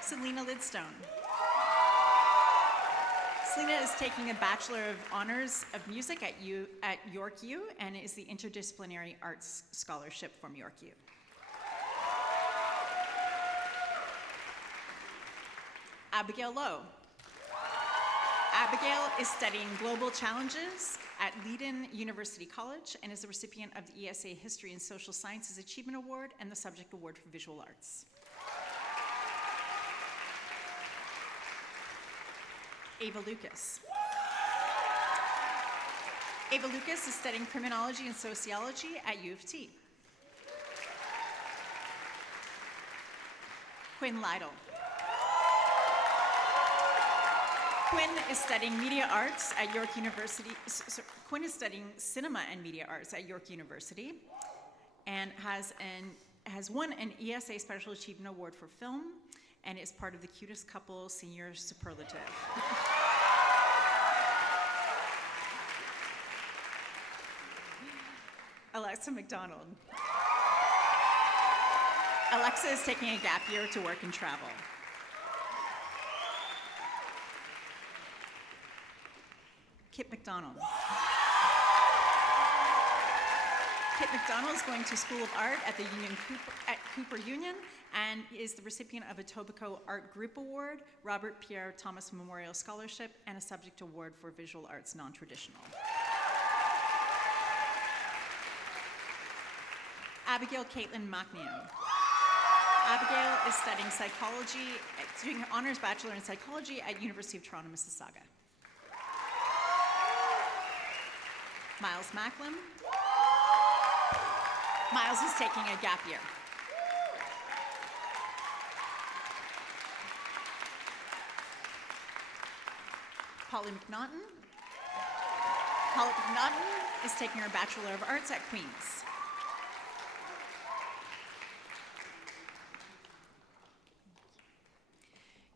Selena Lidstone. Selena is taking a Bachelor of Honors of Music at York U and is the Interdisciplinary Arts Scholarship from York U. Abigail Lowe. Abigail is studying Global Challenges at Leiden University College and is the recipient of the ESA History and Social Sciences Achievement Award and the Subject Award for Visual Arts. Ava Lucas. Ava Lucas is studying Criminology and Sociology at U of T. Quinn Lytle. Quinn is studying Media Arts at York University. Quinn is studying Cinema and Media Arts at York University and has won an ESA Special Achievement Award for Film and is part of the Cutest Couple Senior Superlative. Alexa McDonald. Alexa is taking a gap year to work and travel. Kit McDonald. Kit McDonald is going to School of Art at the Cooper Union and is the recipient of a Etobicoke Art Group Award, Robert Pierre Thomas Memorial Scholarship, and a Subject Award for Visual Arts Non-Traditional. Abigail Caitlin McNeil. Abigail is studying psychology, doing her honors bachelor in psychology at University of Toronto, Mississauga. Miles Macklem. Miles is taking a gap year. Polly McNaughton. Polly McNaughton is taking her Bachelor of Arts at Queen's.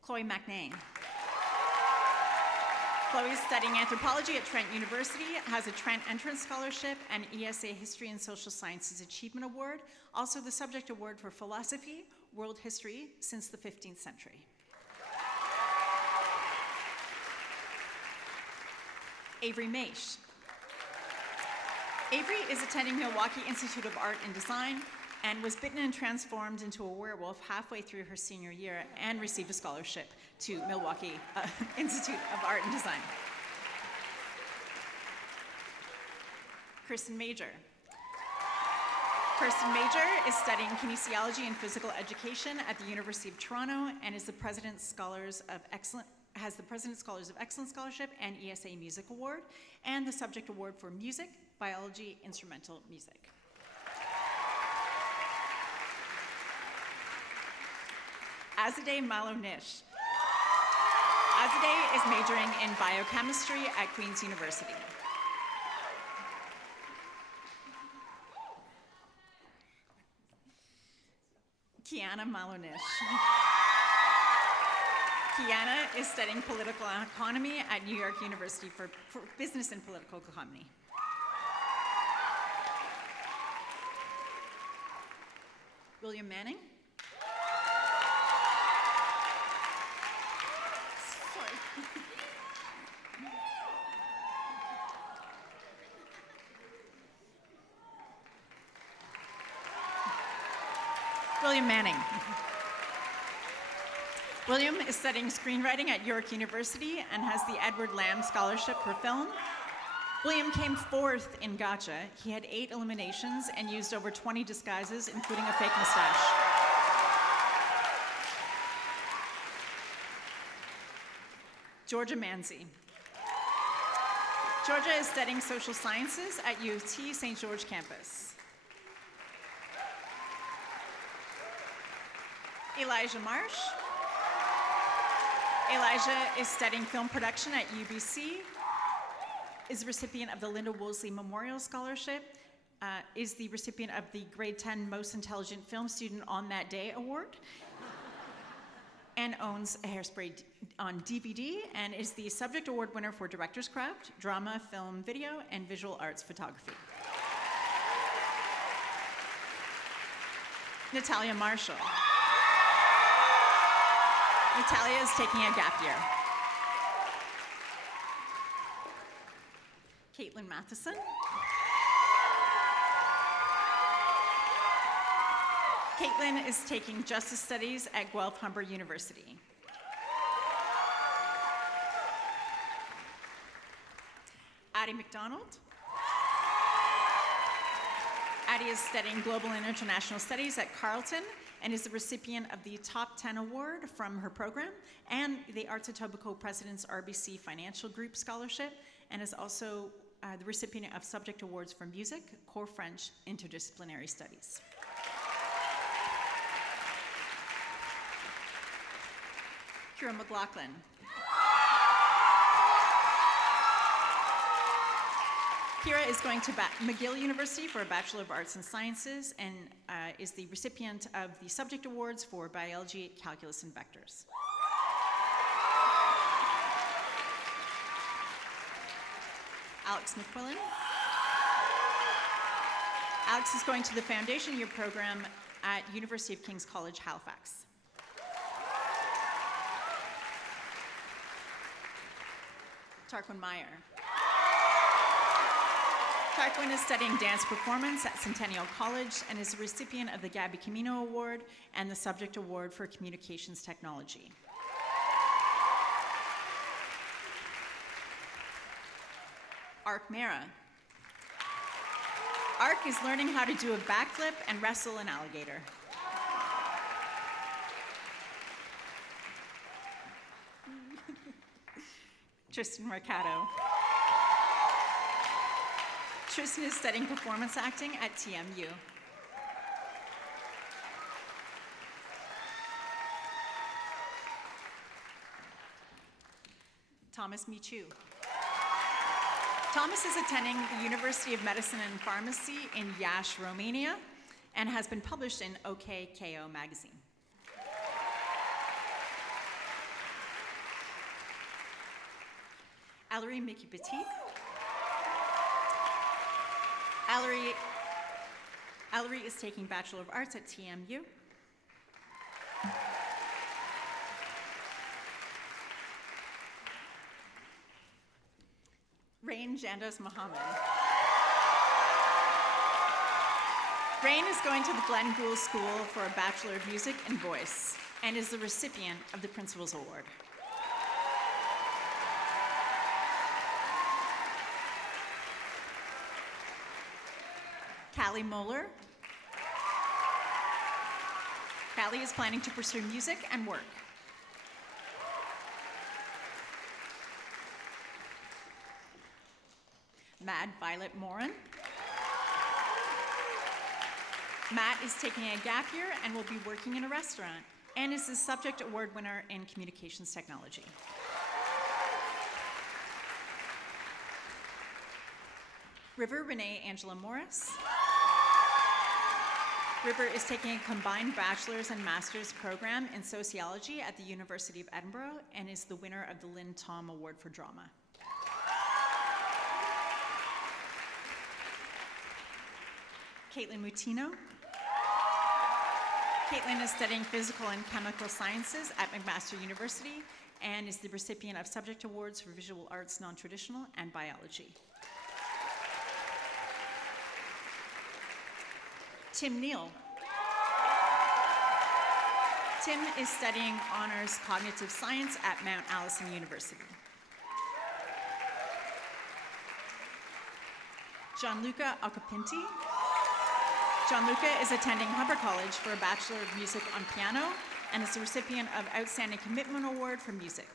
Chloe McNain. Chloe is studying anthropology at Trent University, has a Trent Entrance Scholarship and ESA History and Social Sciences Achievement Award, also the Subject Award for Philosophy, World History since the 15th century. Avery Maish. Avery is attending Milwaukee Institute of Art and Design and was bitten and transformed into a werewolf halfway through her senior year and received a scholarship to Milwaukee Institute of Art and Design. Kirsten Major. Kirsten Major is studying kinesiology and physical education at the University of Toronto and is the President's Scholars of Excellence, has the President's Scholars of Excellence Scholarship and ESA Music Award, and the Subject Award for Music, Biology, Instrumental Music. Azadeh Malonish. Azadeh is majoring in biochemistry at Queen's University. Kiana Malonish. Kiana is studying political economy at New York University for business and political economy. William Manning. William Manning. William is studying screenwriting at York University and has the Edward Lamb Scholarship for Film. William came fourth in Gotcha. He had 8 eliminations and used over 20 disguises, including a fake mustache. Georgia Manzi. Georgia is studying social sciences at U of T St. George campus. Elijah Marsh. Elijah is studying film production at UBC, is the recipient of the Linda Wolseley Memorial Scholarship, is the recipient of the Grade 10 Most Intelligent Film Student on That Day Award, and owns Hairspray on DVD, and is the Subject Award winner for Director's Craft, Drama, Film, Video, and Visual Arts Photography. Natalia Marshall. Natalia is taking a gap year. Caitlin Matheson. Caitlin is taking Justice Studies at Guelph Humber University. Addie McDonald. Addie is studying Global and International Studies at Carleton and is the recipient of the Top 10 Award from her program and the Arts Etobicoke President's RBC Financial Group Scholarship, and is also the recipient of Subject Awards for Music, Core French, Interdisciplinary Studies. Kira McLaughlin. Kira is going to McGill University for a Bachelor of Arts and Sciences and is the recipient of the Subject Awards for Biology, Calculus, and Vectors. Alex McQuillan. Alex is going to the Foundation Year program at University of King's College, Halifax. Tarquin Meyer. Tarquin is studying dance performance at Centennial College and is a recipient of the Gabby Camino Award and the Subject Award for Communications Technology. Ark Mara. Ark is learning how to do a backflip and wrestle an alligator. Tristan Mercado. Tristan is studying performance acting at TMU. Thomas Michu. Thomas is attending the University of Medicine and Pharmacy in Iași, Romania, and has been published in OKKO magazine. Ellery Mickey Petit. Ellery is taking Bachelor of Arts at TMU. Rain Jandas Mohammed. Rain is going to the Glenn Gould School for a Bachelor of Music and Voice and is the recipient of the Principal's Award. Callie Moeller. Callie is planning to pursue music and work. Mad Violet Morin. Matt is taking a gap year and will be working in a restaurant and is the Subject Award winner in Communications Technology. River Renee Angela Morris. River is taking a combined bachelor's and master's program in sociology at the University of Edinburgh and is the winner of the Lynn Tom Award for Drama. Caitlin Mutino. Caitlin is studying physical and chemical sciences at McMaster University and is the recipient of Subject Awards for Visual Arts Non-Traditional and Biology. Tim Neal. Tim is studying honors cognitive science at Mount Allison University. Gianluca Acapinti. Gianluca is attending Humber College for a Bachelor of Music on Piano and is the recipient of Outstanding Commitment Award for Music.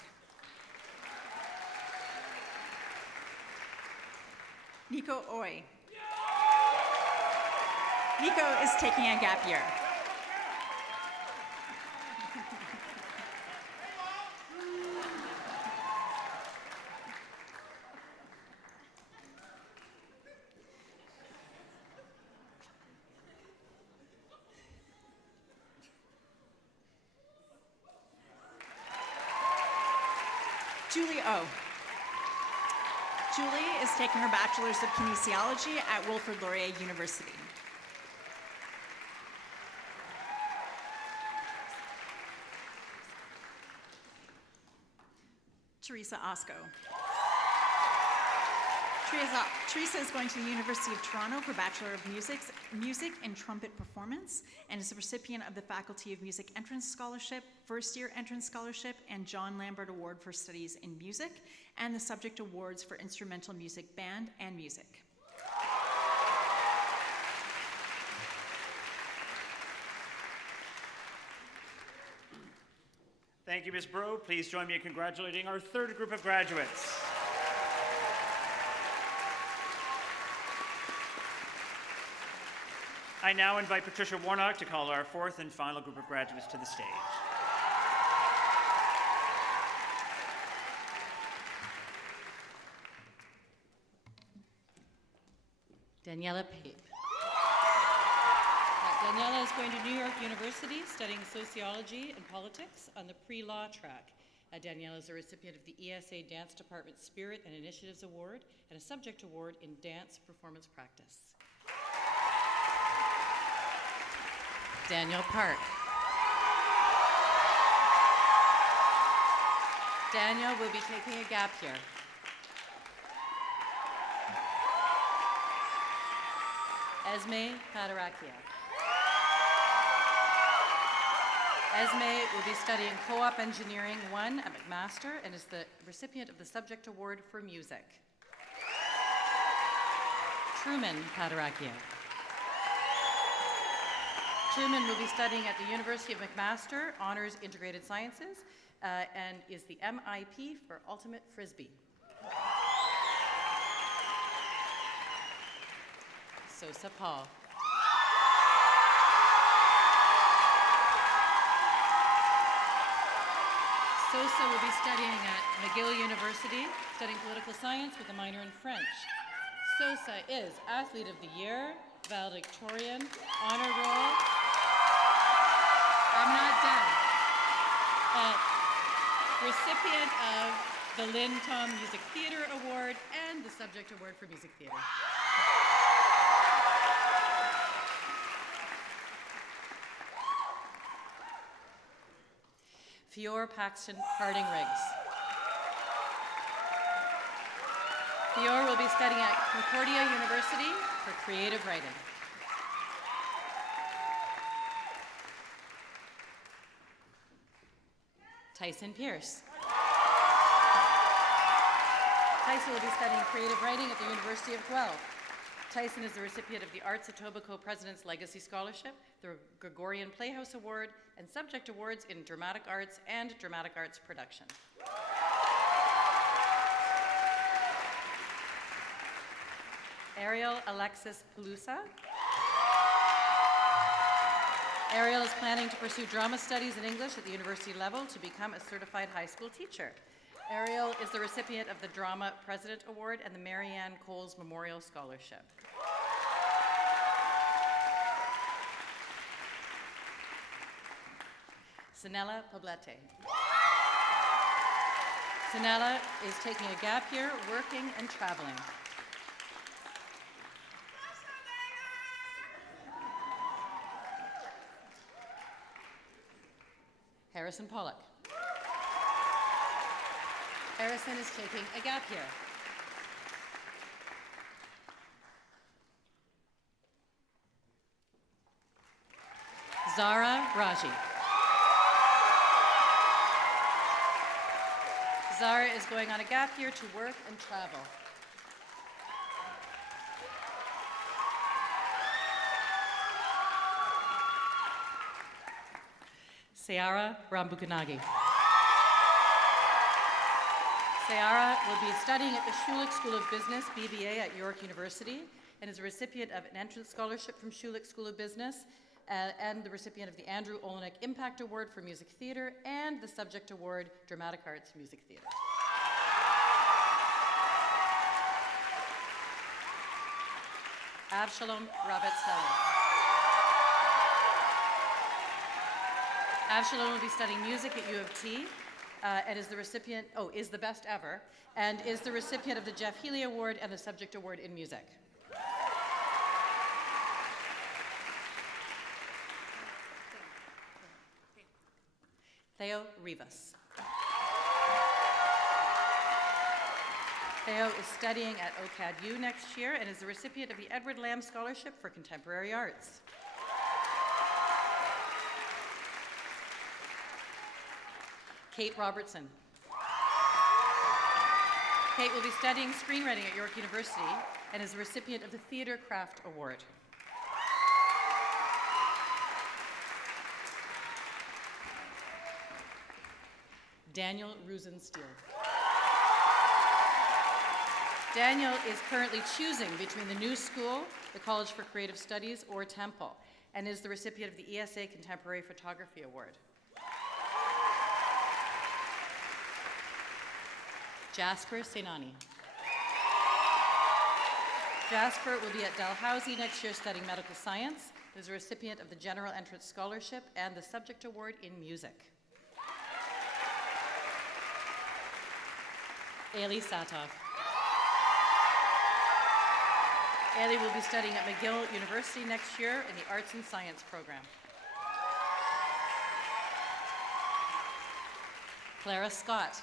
Nico Oy. Nico is taking a gap year. Julie O. Julie is taking her Bachelor's of Kinesiology at Wilfrid Laurier University. Teresa Osco. Teresa is going to the University of Toronto for Bachelor of Music and Trumpet Performance, and is the recipient of the Faculty of Music Entrance Scholarship, First Year Entrance Scholarship, and John Lambert Award for Studies in Music, and the Subject Awards for Instrumental Music Band and Music. Thank you, Ms. Breaux. Please join me in congratulating our third group of graduates. I now invite Patricia Warnock to call our fourth and final group of graduates to the stage. Daniela Pape. Daniela is going to New York University studying sociology and politics on the pre-law track. Daniela is a recipient of the ESA Dance Department Spirit and Initiatives Award and a Subject Award in Dance Performance Practice. Daniel Park. Daniel will be taking a gap year. Esme Padarakia. Esme will be studying Co-op Engineering 1 at McMaster and is the recipient of the Subject Award for Music. Truman Padarakia. Truman will be studying at the University of McMaster, Honors Integrated Sciences, and is the MIP for Ultimate Frisbee. Sosa Paul. Sosa will be studying at McGill University, studying political science with a minor in French. Sosa is Athlete of the Year, valedictorian, honor roll. I'm not done. Recipient of the Lynn Tom Music Theater Award and the Subject Award for Music Theater. Fior Paxton Harding Riggs. Fior will be studying at Concordia University for creative writing. Tyson Pierce. Tyson will be studying creative writing at the University of Guelph. Tyson is the recipient of the Arts Etobicoke President's Legacy Scholarship, the Gregorian Playhouse Award, and Subject Awards in Dramatic Arts and Dramatic Arts Production. Ariel Alexis Pelusa. Ariel is planning to pursue drama studies in English at the university level to become a certified high school teacher. Ariel is the recipient of the Drama President Award and the Marianne Coles Memorial Scholarship. Sanella Poblete. Sanella is taking a gap year, working and traveling. Harrison Pollock. Harrison is taking a gap year. Zara Raji. Zara is going on a gap year to work and travel. Sayara Rambukanagi. Sayara will be studying at the Schulich School of Business, BBA, at York University, and is a recipient of an entrance scholarship from Schulich School of Business, and the recipient of the Andrew Olenek Impact Award for Music Theater and the Subject Award, Dramatic Arts Music Theater. Avshalom Rabetz-Heller. Avshalom will be studying music at U of T, and is the recipient, is the best ever, and is the recipient of the Jeff Healy Award and the Subject Award in Music. Theo Rivas. Theo is studying at OCAD-U next year and is the recipient of the Edward Lamb Scholarship for Contemporary Arts. Kate Robertson. Kate will be studying screenwriting at York University and is the recipient of the Theatre Craft Award. Daniel Rusenstiel. Daniel is currently choosing between the New School, the College for Creative Studies, or Temple, and is the recipient of the ESA Contemporary Photography Award. Jasper Senani. Jasper will be at Dalhousie next year studying medical science. He is a recipient of the General Entrance Scholarship and the Subject Award in Music. Ailey Satov. Ailey will be studying at McGill University next year in the Arts and Science program. Clara Scott.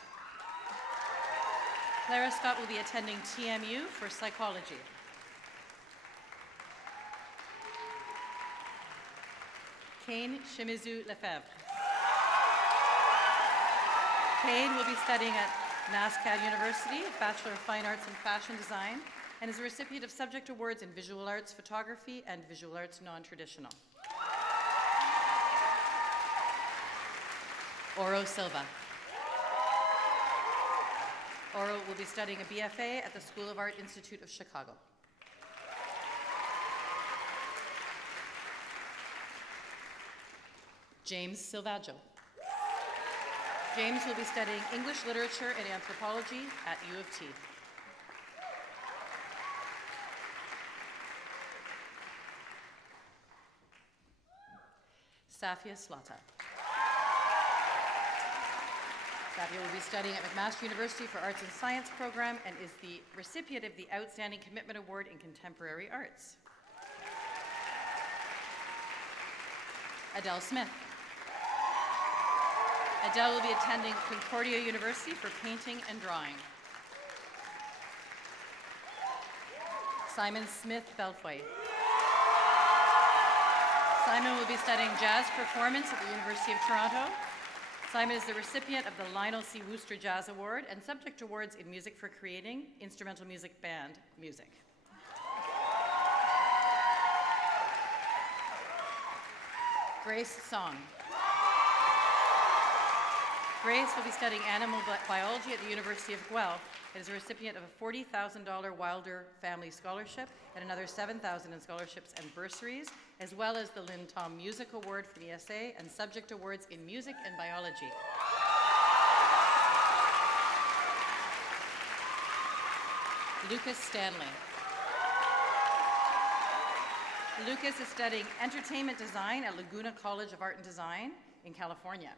Clara Scott will be attending TMU for psychology. Kane Shimizu Lefebvre. Kane will be studying at NASCAD University, Bachelor of Fine Arts in Fashion Design, and is a recipient of subject awards in Visual Arts Photography and Visual Arts Non-Traditional. Oro Silva. Oro will be studying a BFA at the School of Art Institute of Chicago. James Silvaggio. James will be studying English literature and anthropology at U of T. Safia Slata. Safia will be studying at McMaster University for Arts and Science program and is the recipient of the Outstanding Commitment Award in Contemporary Arts. Adele Smith. Adele will be attending Concordia University for painting and drawing. Simon Smith Belfoy. Simon will be studying jazz performance at the University of Toronto. Simon is the recipient of the Lionel C. Wooster Jazz Award and subject awards in music for creating instrumental music band music. Grace Song. Grace will be studying animal biology at the University of Guelph and is a recipient of a $40,000 Wilder Family Scholarship and another $7,000 in scholarships and bursaries, as well as the Lynn Tom Music Award from ESA and subject awards in music and biology. Lucas Stanley. Lucas is studying entertainment design at Laguna College of Art and Design in California.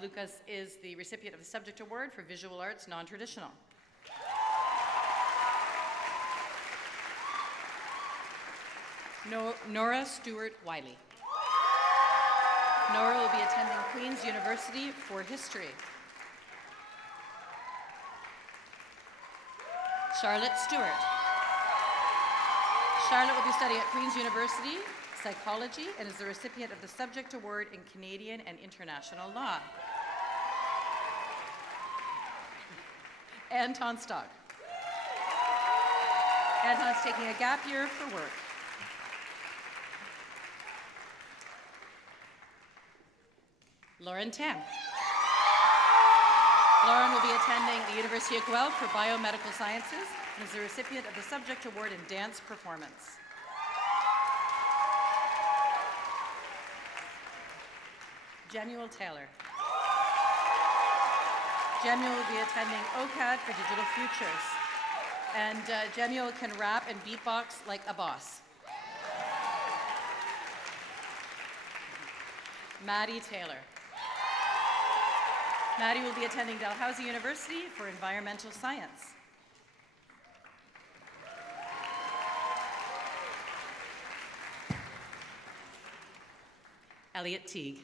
Lucas is the recipient of the Subject Award for Visual Arts Non-Traditional. Nora Stewart Wiley. Nora will be attending Queen's University for history. Charlotte Stewart. Charlotte will be studying at Queen's University psychology and is the recipient of the Subject Award in Canadian and International Law. Anton Stock. Anton's taking a gap year for work. Lauren Tam. Lauren will be attending the University of Guelph for biomedical sciences and is the recipient of the Subject Award in dance performance. Jemuel Taylor. Jemuel will be attending OCAD for Digital Futures. And Jemuel can rap and beatbox like a boss. Maddie Taylor. Maddie will be attending Dalhousie University for environmental science. Elliot Teague.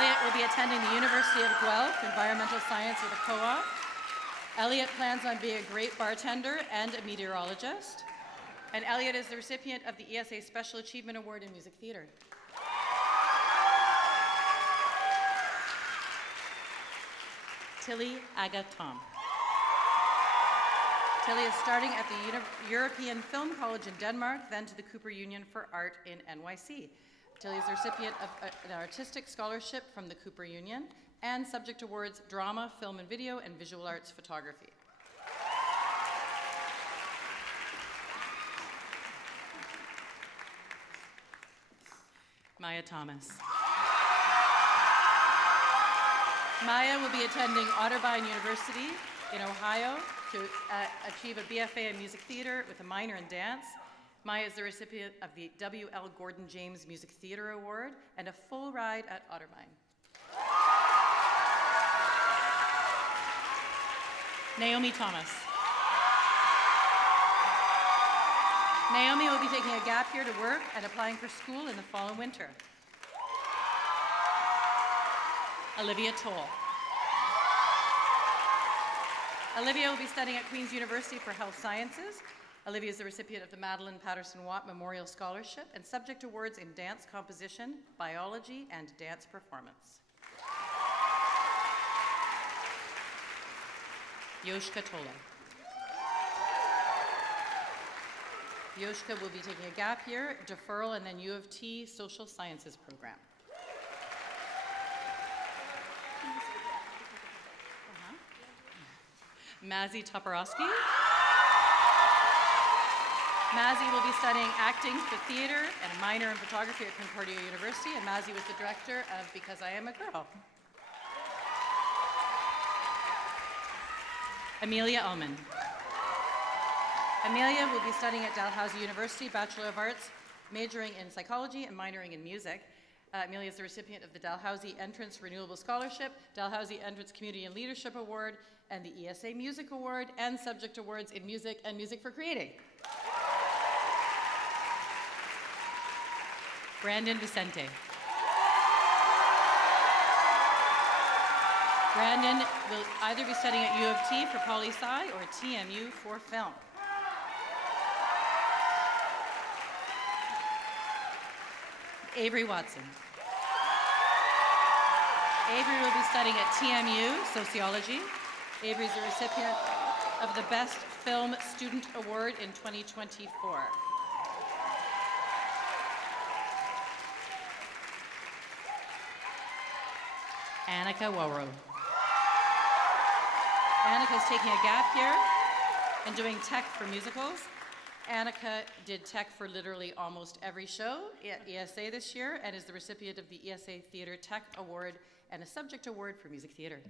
Elliot will be attending the University of Guelph, Environmental Science with a co-op. Elliot plans on being a great bartender and a meteorologist. And Elliot is the recipient of the ESA Special Achievement Award in Music Theatre. Tilly Aga Tom. Tilly is starting at the European Film College in Denmark, then to the Cooper Union for Art in NYC. Tilly is the recipient of an artistic scholarship from the Cooper Union and subject awards drama, film and video, and visual arts photography. Maya Thomas. Maya will be attending Otterbein University in Ohio to achieve a BFA in music theater with a minor in dance. Maya is the recipient of the W.L. Gordon James Music Theater Award and a full ride at Otterbein. Naomi Thomas. Naomi will be taking a gap year to work and applying for school in the fall and winter. Olivia Toll. Olivia will be studying at Queen's University for Health Sciences. Olivia is the recipient of the Madeline Patterson Watt Memorial Scholarship and subject awards in dance composition, biology, and dance performance. Yoshka Tola. Yoshka will be taking a gap year, deferral, and then U of T Social Sciences program. Mazzy Toporowski. Mazzy will be studying acting for theater and a minor in photography at Concordia University, and Mazzy was the director of Because I Am a Girl. Amelia Ullman. Amelia will be studying at Dalhousie University, Bachelor of Arts, majoring in psychology and minoring in music. Amelia is the recipient of the Dalhousie Entrance Renewable Scholarship, Dalhousie Entrance Community and Leadership Award, and the ESA Music Award, and subject awards in music and music for creating. Brandon Vicente. Brandon will either be studying at U of T for poli-sci or TMU for film. Avery Watson. Avery will be studying at TMU Sociology. Avery is the recipient of the Best Film Student Award in 2024. Annika Woro. Annika is taking a gap year and doing tech for musicals. Annika did tech for literally almost every show at ESA this year and is the recipient of the ESA Theatre Tech Award and a subject award for music theater.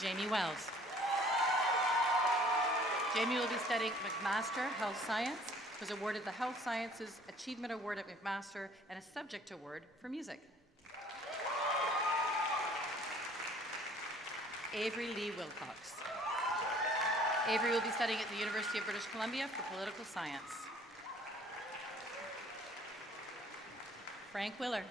Jamie Wells. Jamie will be studying McMaster Health Science, was awarded the Health Sciences Achievement Award at McMaster and a subject award for music. Avery Lee Wilcox. Avery will be studying at the University of British Columbia for political science. Frank Willer.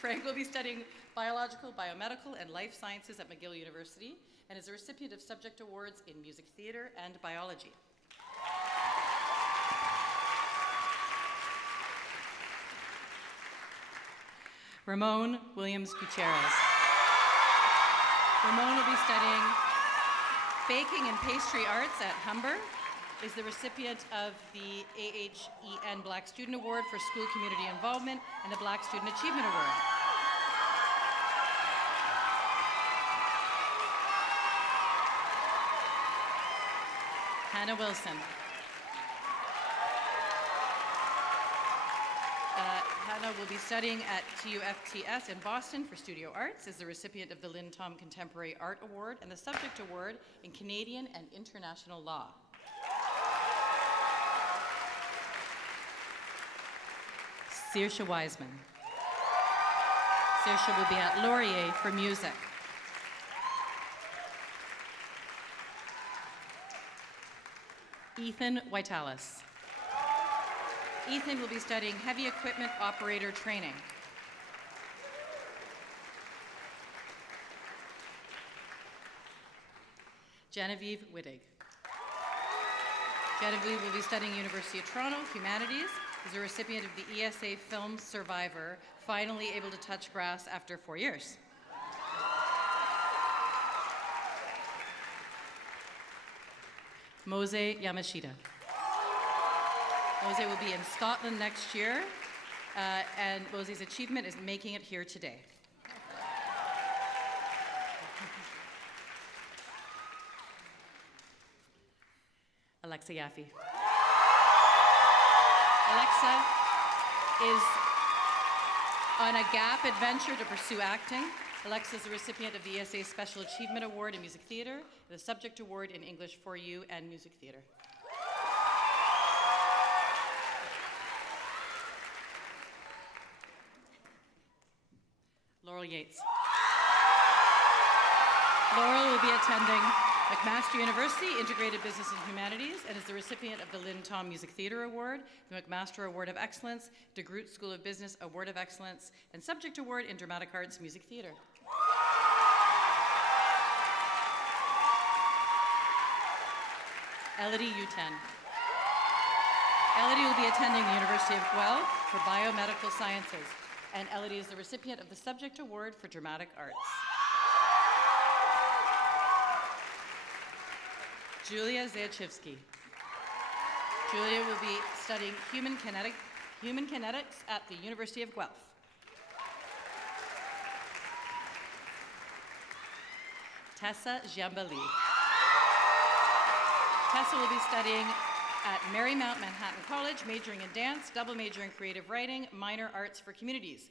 Frank will be studying biological, biomedical, and life sciences at McGill University and is a recipient of subject awards in music theater and biology. Ramon Williams Gutierrez. Ramon will be studying baking and pastry arts at Humber, is the recipient of the AHEN Black Student Award for School Community Involvement and the Black Student Achievement Award. Hannah Wilson. Hannah will be studying at TUFTS in Boston for Studio Arts, is the recipient of the Lynn Tom Contemporary Art Award and the subject award in Canadian and International Law. Saoirse Wiseman. Saoirse will be at Laurier for music. Ethan Whitalis. Ethan will be studying heavy equipment operator training. Genevieve Wittig. Genevieve will be studying University of Toronto Humanities, is a recipient of the ESA Film Survivor, finally able to touch grass after 4 years. Mose Yamashita. Mose will be in Scotland next year, and Mose's achievement is making it here today. Alexa Yaffe. Alexa is on a gap adventure to pursue acting. Alexa is a recipient of the ESA Special Achievement Award in Music Theatre, the Subject Award in English for You and Music Theatre. Laurel Yates. Laurel will be attending McMaster University, Integrated Business and Humanities, and is the recipient of the Lynn Tom Music Theatre Award, the McMaster Award of Excellence, De Groot School of Business Award of Excellence, and Subject Award in Dramatic Arts Music Theatre. Elodie Uten. Elodie will be attending the University of Guelph for Biomedical Sciences, and Elodie is the recipient of the Subject Award for Dramatic Arts. Julia Zayachivsky. Julia will be studying human kinetics at the University of Guelph. Tessa Giambali. Tessa will be studying at Marymount Manhattan College, majoring in dance, double major in creative writing, minor arts for communities.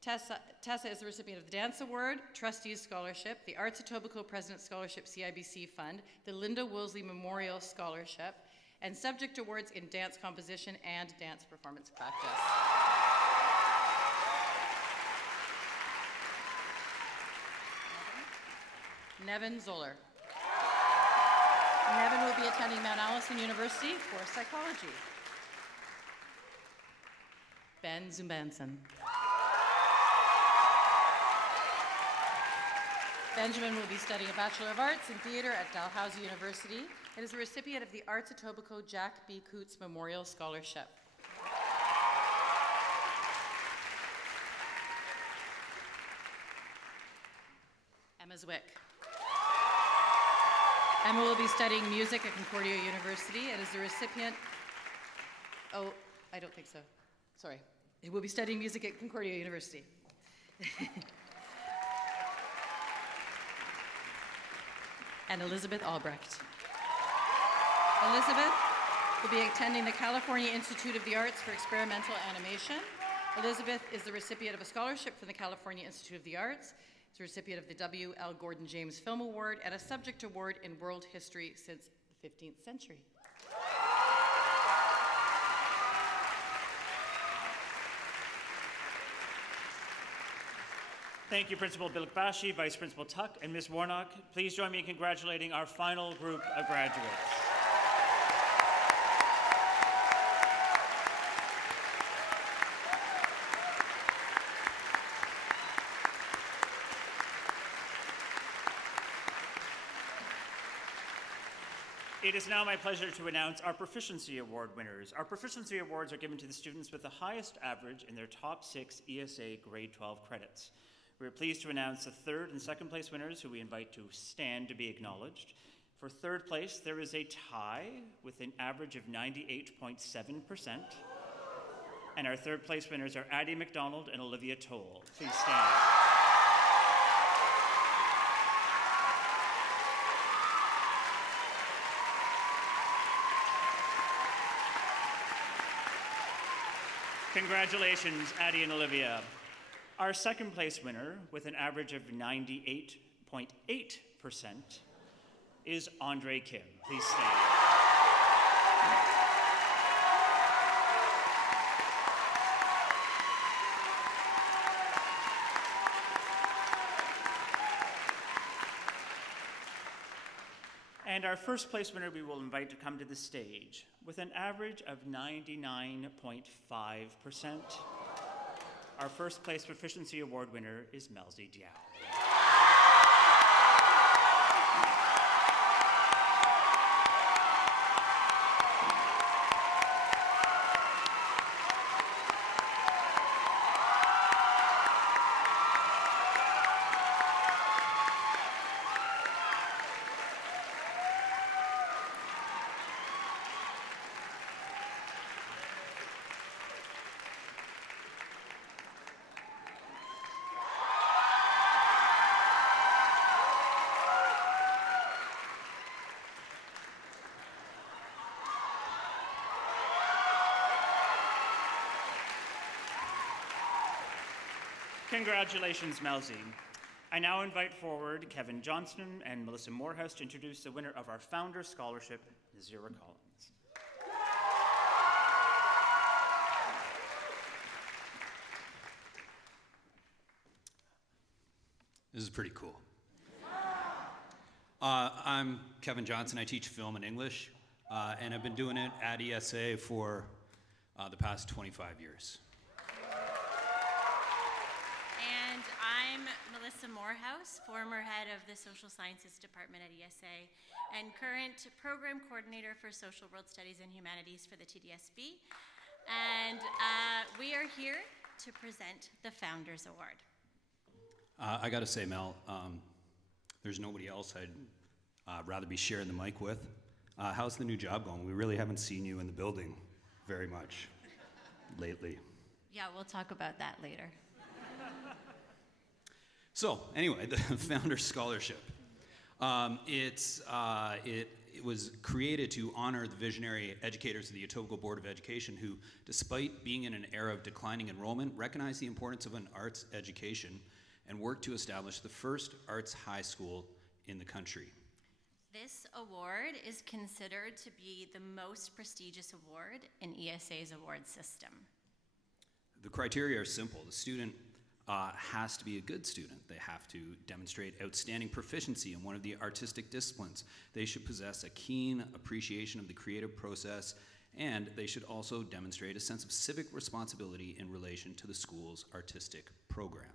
Tessa is the recipient of the Dance Award, Trustees Scholarship, the Arts Etobicoke President Scholarship CIBC Fund, the Linda Woolsey Memorial Scholarship, and subject awards in dance composition and dance performance practice. Nevin Zoller. Nevin will be attending Mount Allison University for psychology. Ben Zumbanson. Benjamin will be studying a Bachelor of Arts in Theatre at Dalhousie University and is a recipient of the Arts Etobicoke Jack B. Coots Memorial Scholarship. Emma Zwick. Emma will be studying music at Concordia University and is the recipient, oh, I don't think so, sorry. He will be studying music at Concordia University. And Elizabeth Albrecht. Elizabeth will be attending the California Institute of the Arts for Experimental Animation. Elizabeth is the recipient of a scholarship from the California Institute of the Arts. She's a recipient of the W.L. Gordon James Film Award and a subject award in world history since the 15th century. Thank you, Principal Bilkbashi, Vice Principal Tuck, and Ms. Warnock. Please join me in congratulating our final group of graduates. It is now my pleasure to announce our Proficiency Award winners. Our Proficiency Awards are given to the students with the highest average in their top 6 ESA Grade 12 credits. We are pleased to announce the third and second place winners, who we invite to stand to be acknowledged. For third place, there is a tie with an average of 98.7%. And our third place winners are Addie McDonald and Olivia Toll. Please stand. Congratulations, Addie and Olivia. Our second place winner, with an average of 98.8%, is Andre Kim. Please stand. And our first place winner we will invite to come to the stage with an average of 99.5%. Our first place Proficiency Award winner is Melzi Diao. Congratulations, Melzi. I now invite forward Kevin Johnston and Melissa Morehouse to introduce the winner of our Founder Scholarship, Nazira Collins. This is pretty cool. I'm Kevin Johnson. I teach film and English, and I've been doing it at ESA for the past 25 years. And I'm Melissa Morehouse, former head of the Social Sciences Department at ESA and current program coordinator for Social World Studies and Humanities for the TDSB. And we are here to present the Founders Award. I gotta say, Mel, there's nobody else I'd rather be sharing the mic with. How's the new job going? We really haven't seen you in the building very much lately. Yeah, we'll talk about that later. So, anyway, the Founder Scholarship. It was created to honor the visionary educators of the Etobicoke Board of Education who, despite being in an era of declining enrollment, recognized the importance of an arts education and worked to establish the first arts high school in the country. This award is considered to be the most prestigious award in ESA's award system. The criteria are simple. The student has to be a good student. They have to demonstrate outstanding proficiency in one of the artistic disciplines. They should possess a keen appreciation of the creative process, and they should also demonstrate a sense of civic responsibility in relation to the school's artistic program.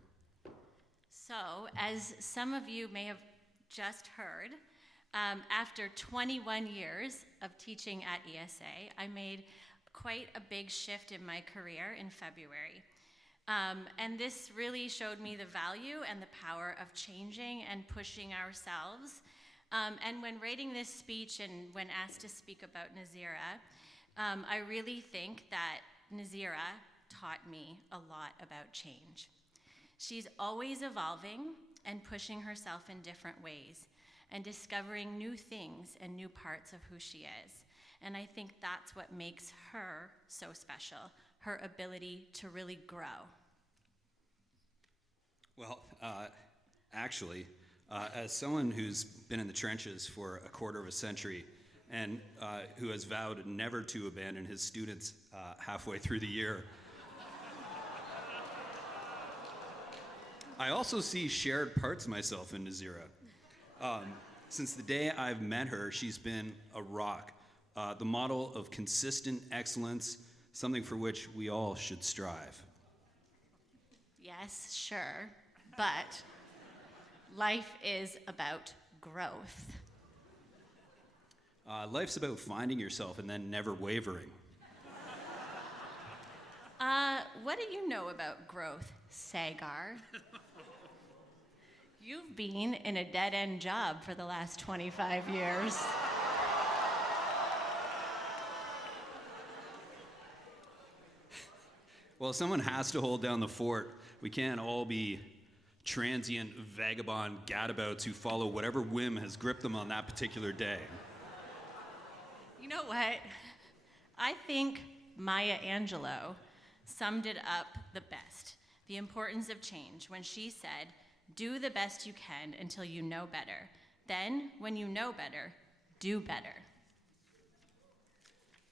So, as some of you may have just heard, after 21 years of teaching at ESA, I made quite a big shift in my career in February. And this really showed me the value and the power of changing and pushing ourselves. And when writing this speech and when asked to speak about Nazira, I really think that Nazira taught me a lot about change. She's always evolving and pushing herself in different ways and discovering new things and new parts of who she is. And I think that's what makes her so special, her ability to really grow. Well, actually, as someone who's been in the trenches for a quarter of a century and who has vowed never to abandon his students halfway through the year, I also see shared parts of myself in Nazira. Since the day I've met her, she's been a rock, the model of consistent excellence, something for which we all should strive. Yes, sure, but life is about growth. Life's about finding yourself and then never wavering. What do you know about growth, Sagar? You've been in a dead-end job for the last 25 years. Well, someone has to hold down the fort. We can't all be transient, vagabond gadabouts who follow whatever whim has gripped them on that particular day. You know what? I think Maya Angelou summed it up the best, the importance of change, when she said, "Do the best you can until you know better. Then, when you know better, do better."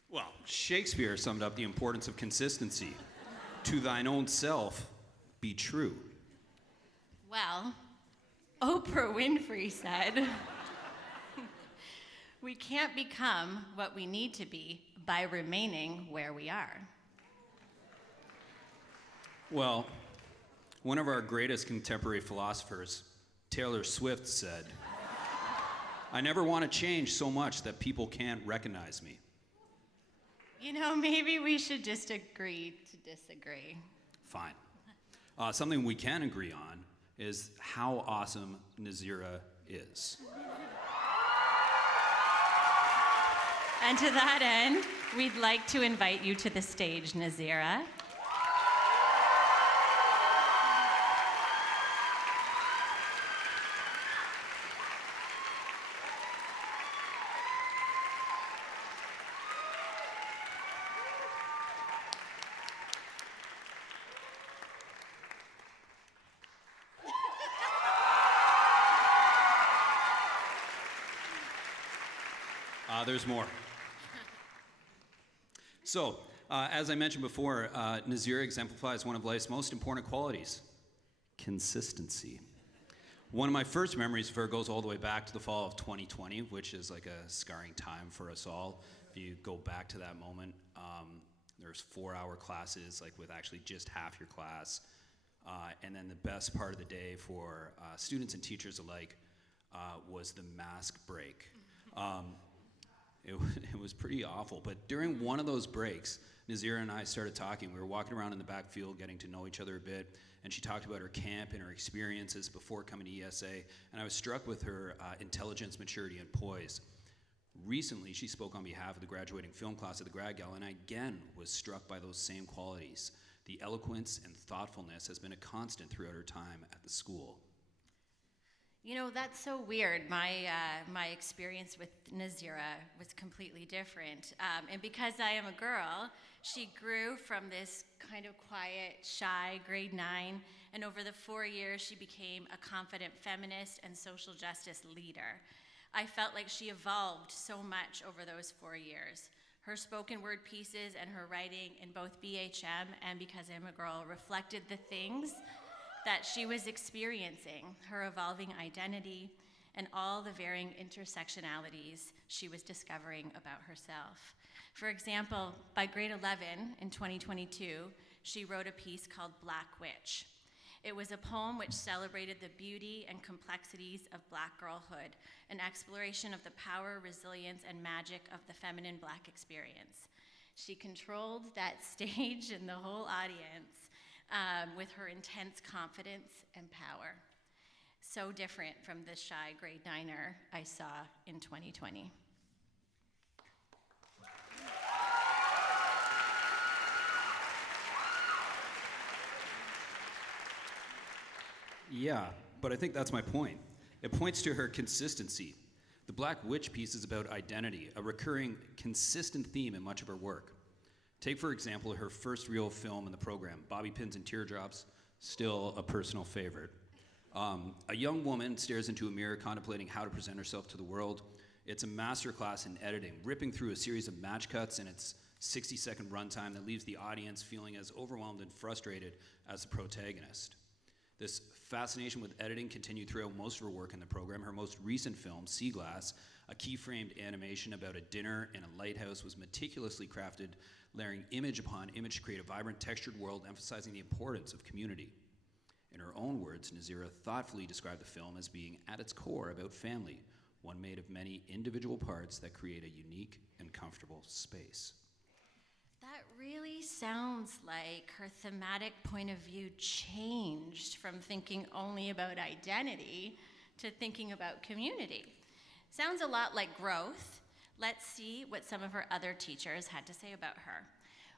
Well, Shakespeare summed up the importance of consistency. To thine own self, be true. Well, Oprah Winfrey said, We can't become what we need to be by remaining where we are. Well, one of our greatest contemporary philosophers, Taylor Swift, said, "I never want to change so much that people can't recognize me." You know, maybe we should just agree to disagree. Fine. Something we can agree on is how awesome Nazira is. And to that end, we'd like to invite you to the stage, Nazira. There's more. So, as I mentioned before, Nazira exemplifies one of life's most important qualities, consistency. One of my first memories of her goes all the way back to the fall of 2020, which is like a scarring time for us all. If you go back to that moment, there's 4-hour classes, like with actually just half your class. And then the best part of the day for students and teachers alike was the mask break. It was pretty awful, but during one of those breaks, Nazira and I started talking. We were walking around in the backfield getting to know each other a bit, and she talked about her camp and her experiences before coming to ESA, and I was struck with her intelligence, maturity, and poise. Recently, she spoke on behalf of the graduating film class of the Grad Gal, and I again was struck by those same qualities. The eloquence and thoughtfulness has been a constant throughout her time at the school. You know, that's so weird. My experience with Nazira was completely different. And because I am a girl, she grew from this kind of quiet, shy grade 9, and over the 4 years, she became a confident feminist and social justice leader. I felt like she evolved so much over those 4 years. Her spoken word pieces and her writing in both BHM and Because I'm a Girl reflected the things that she was experiencing, her evolving identity, and all the varying intersectionalities she was discovering about herself. For example, by grade 11 in 2022, she wrote a piece called Black Witch. It was a poem which celebrated the beauty and complexities of Black girlhood, an exploration of the power, resilience, and magic of the feminine Black experience. She controlled that stage and the whole audience with her intense confidence and power. So different from the shy grade 9er I saw in 2020. Yeah, but I think that's my point. It points to her consistency. The Black Witch piece is about identity, a recurring, consistent theme in much of her work. Take, for example, her first real film in the program, Bobby Pins and Teardrops, still a personal favorite. A young woman stares into a mirror contemplating how to present herself to the world. It's a masterclass in editing, ripping through a series of match cuts in its 60-second runtime that leaves the audience feeling as overwhelmed and frustrated as the protagonist. This fascination with editing continued throughout most of her work in the program. Her most recent film, Sea Glass, a key-framed animation about a dinner in a lighthouse, was meticulously crafted, layering image upon image to create a vibrant, textured world, emphasizing the importance of community. In her own words, Nazira thoughtfully described the film as being, at its core, about family, one made of many individual parts that create a unique and comfortable space. That really sounds like her thematic point of view changed from thinking only about identity to thinking about community. Sounds a lot like growth. Let's see what some of her other teachers had to say about her.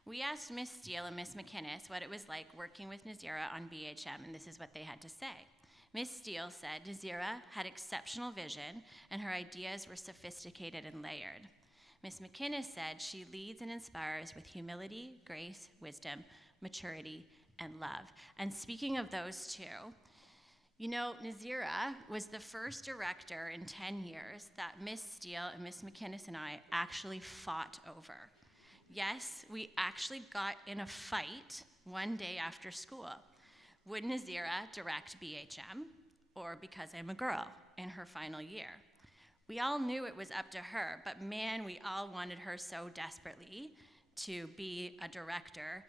We asked Miss Steele and Miss McInnes what it was like working with Nazira on BHM, and this is what they had to say. Miss Steele said Nazira had exceptional vision, and her ideas were sophisticated and layered. Miss McInnes said she leads and inspires with humility, grace, wisdom, maturity, and love. And speaking of those two, you know, Nazira was the first director in 10 years that Miss Steele and Miss McInnes and I actually fought over. Yes, we actually got in a fight one day after school. Would Nazira direct BHM or Because I'm a Girl in her final year? We all knew it was up to her, but man, we all wanted her so desperately to be a director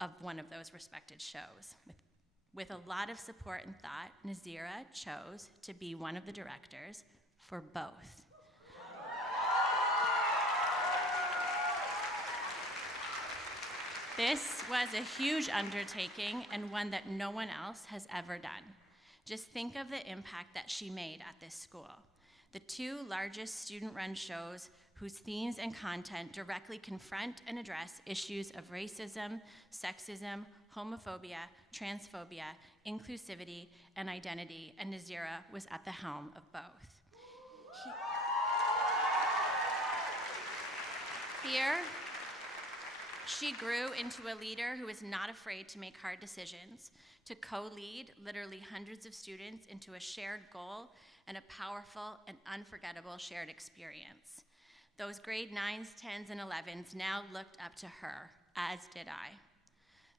of one of those respected shows. With a lot of support and thought, Nazira chose to be one of the directors for both. This was a huge undertaking and one that no one else has ever done. Just think of the impact that she made at this school. The two largest student-run shows whose themes and content directly confront and address issues of racism, sexism, homophobia, transphobia, inclusivity, and identity, and Nazira was at the helm of both. Here, she grew into a leader who is not afraid to make hard decisions, to co-lead literally hundreds of students into a shared goal and a powerful and unforgettable shared experience. Those grade 9s, 10s, and 11s now looked up to her, as did I.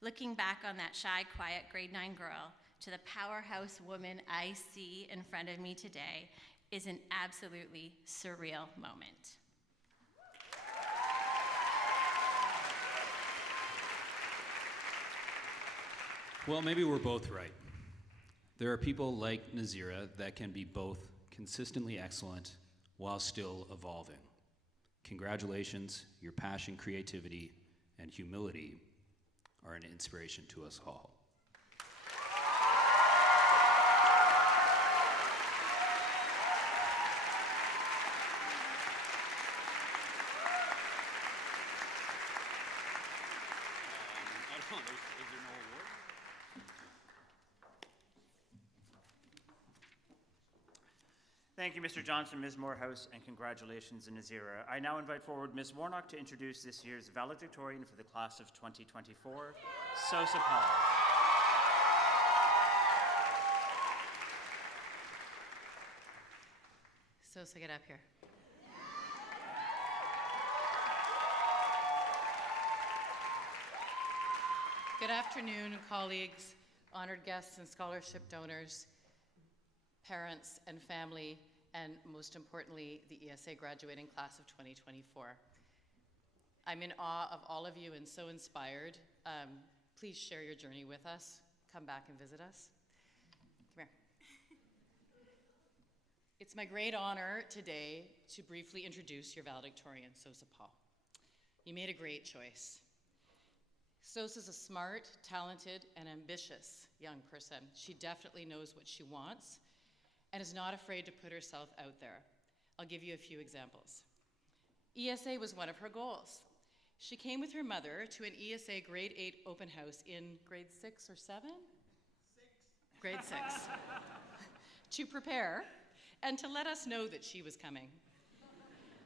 Looking back on that shy, quiet grade 9 girl to the powerhouse woman I see in front of me today is an absolutely surreal moment. Well, maybe we're both right. There are people like Nazira that can be both consistently excellent while still evolving. Congratulations, your passion, creativity, and humility are an inspiration to us all. Thank you, Mr. Johnson, Ms. Morehouse, and congratulations, Nazira. I now invite forward Ms. Warnock to introduce this year's valedictorian for the class of 2024, Sosa Paul. Sosa, get up here. Good afternoon, colleagues, honored guests and scholarship donors, parents and family, and most importantly, the ESA graduating class of 2024. I'm in awe of all of you and so inspired. Please share your journey with us. Come back and visit us. Come here. It's my great honor today to briefly introduce your valedictorian, Sosa Paul. You made a great choice. Sosa's a smart, talented, and ambitious young person. She definitely knows what she wants and is not afraid to put herself out there. I'll give you a few examples. ESA was one of her goals. She came with her mother to an ESA grade 8 open house in grade 6 or 7? Grade 6. To prepare and to let us know that she was coming.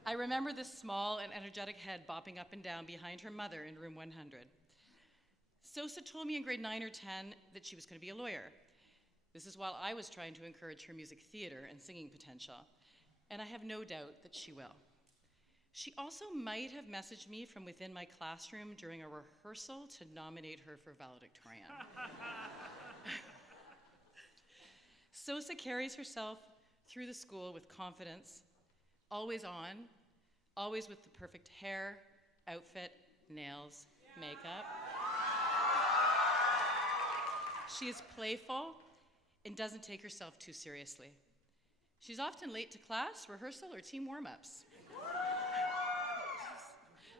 I remember this small and energetic head bopping up and down behind her mother in room 100. Sosa told me in grade 9 or 10 that she was going to be a lawyer. This is while I was trying to encourage her music theater and singing potential, and I have no doubt that she will. She also might have messaged me from within my classroom during a rehearsal to nominate her for valedictorian. Sosa carries herself through the school with confidence, always on, always with the perfect hair, outfit, nails, makeup. She is playful and doesn't take herself too seriously. She's often late to class, rehearsal, or team warm-ups.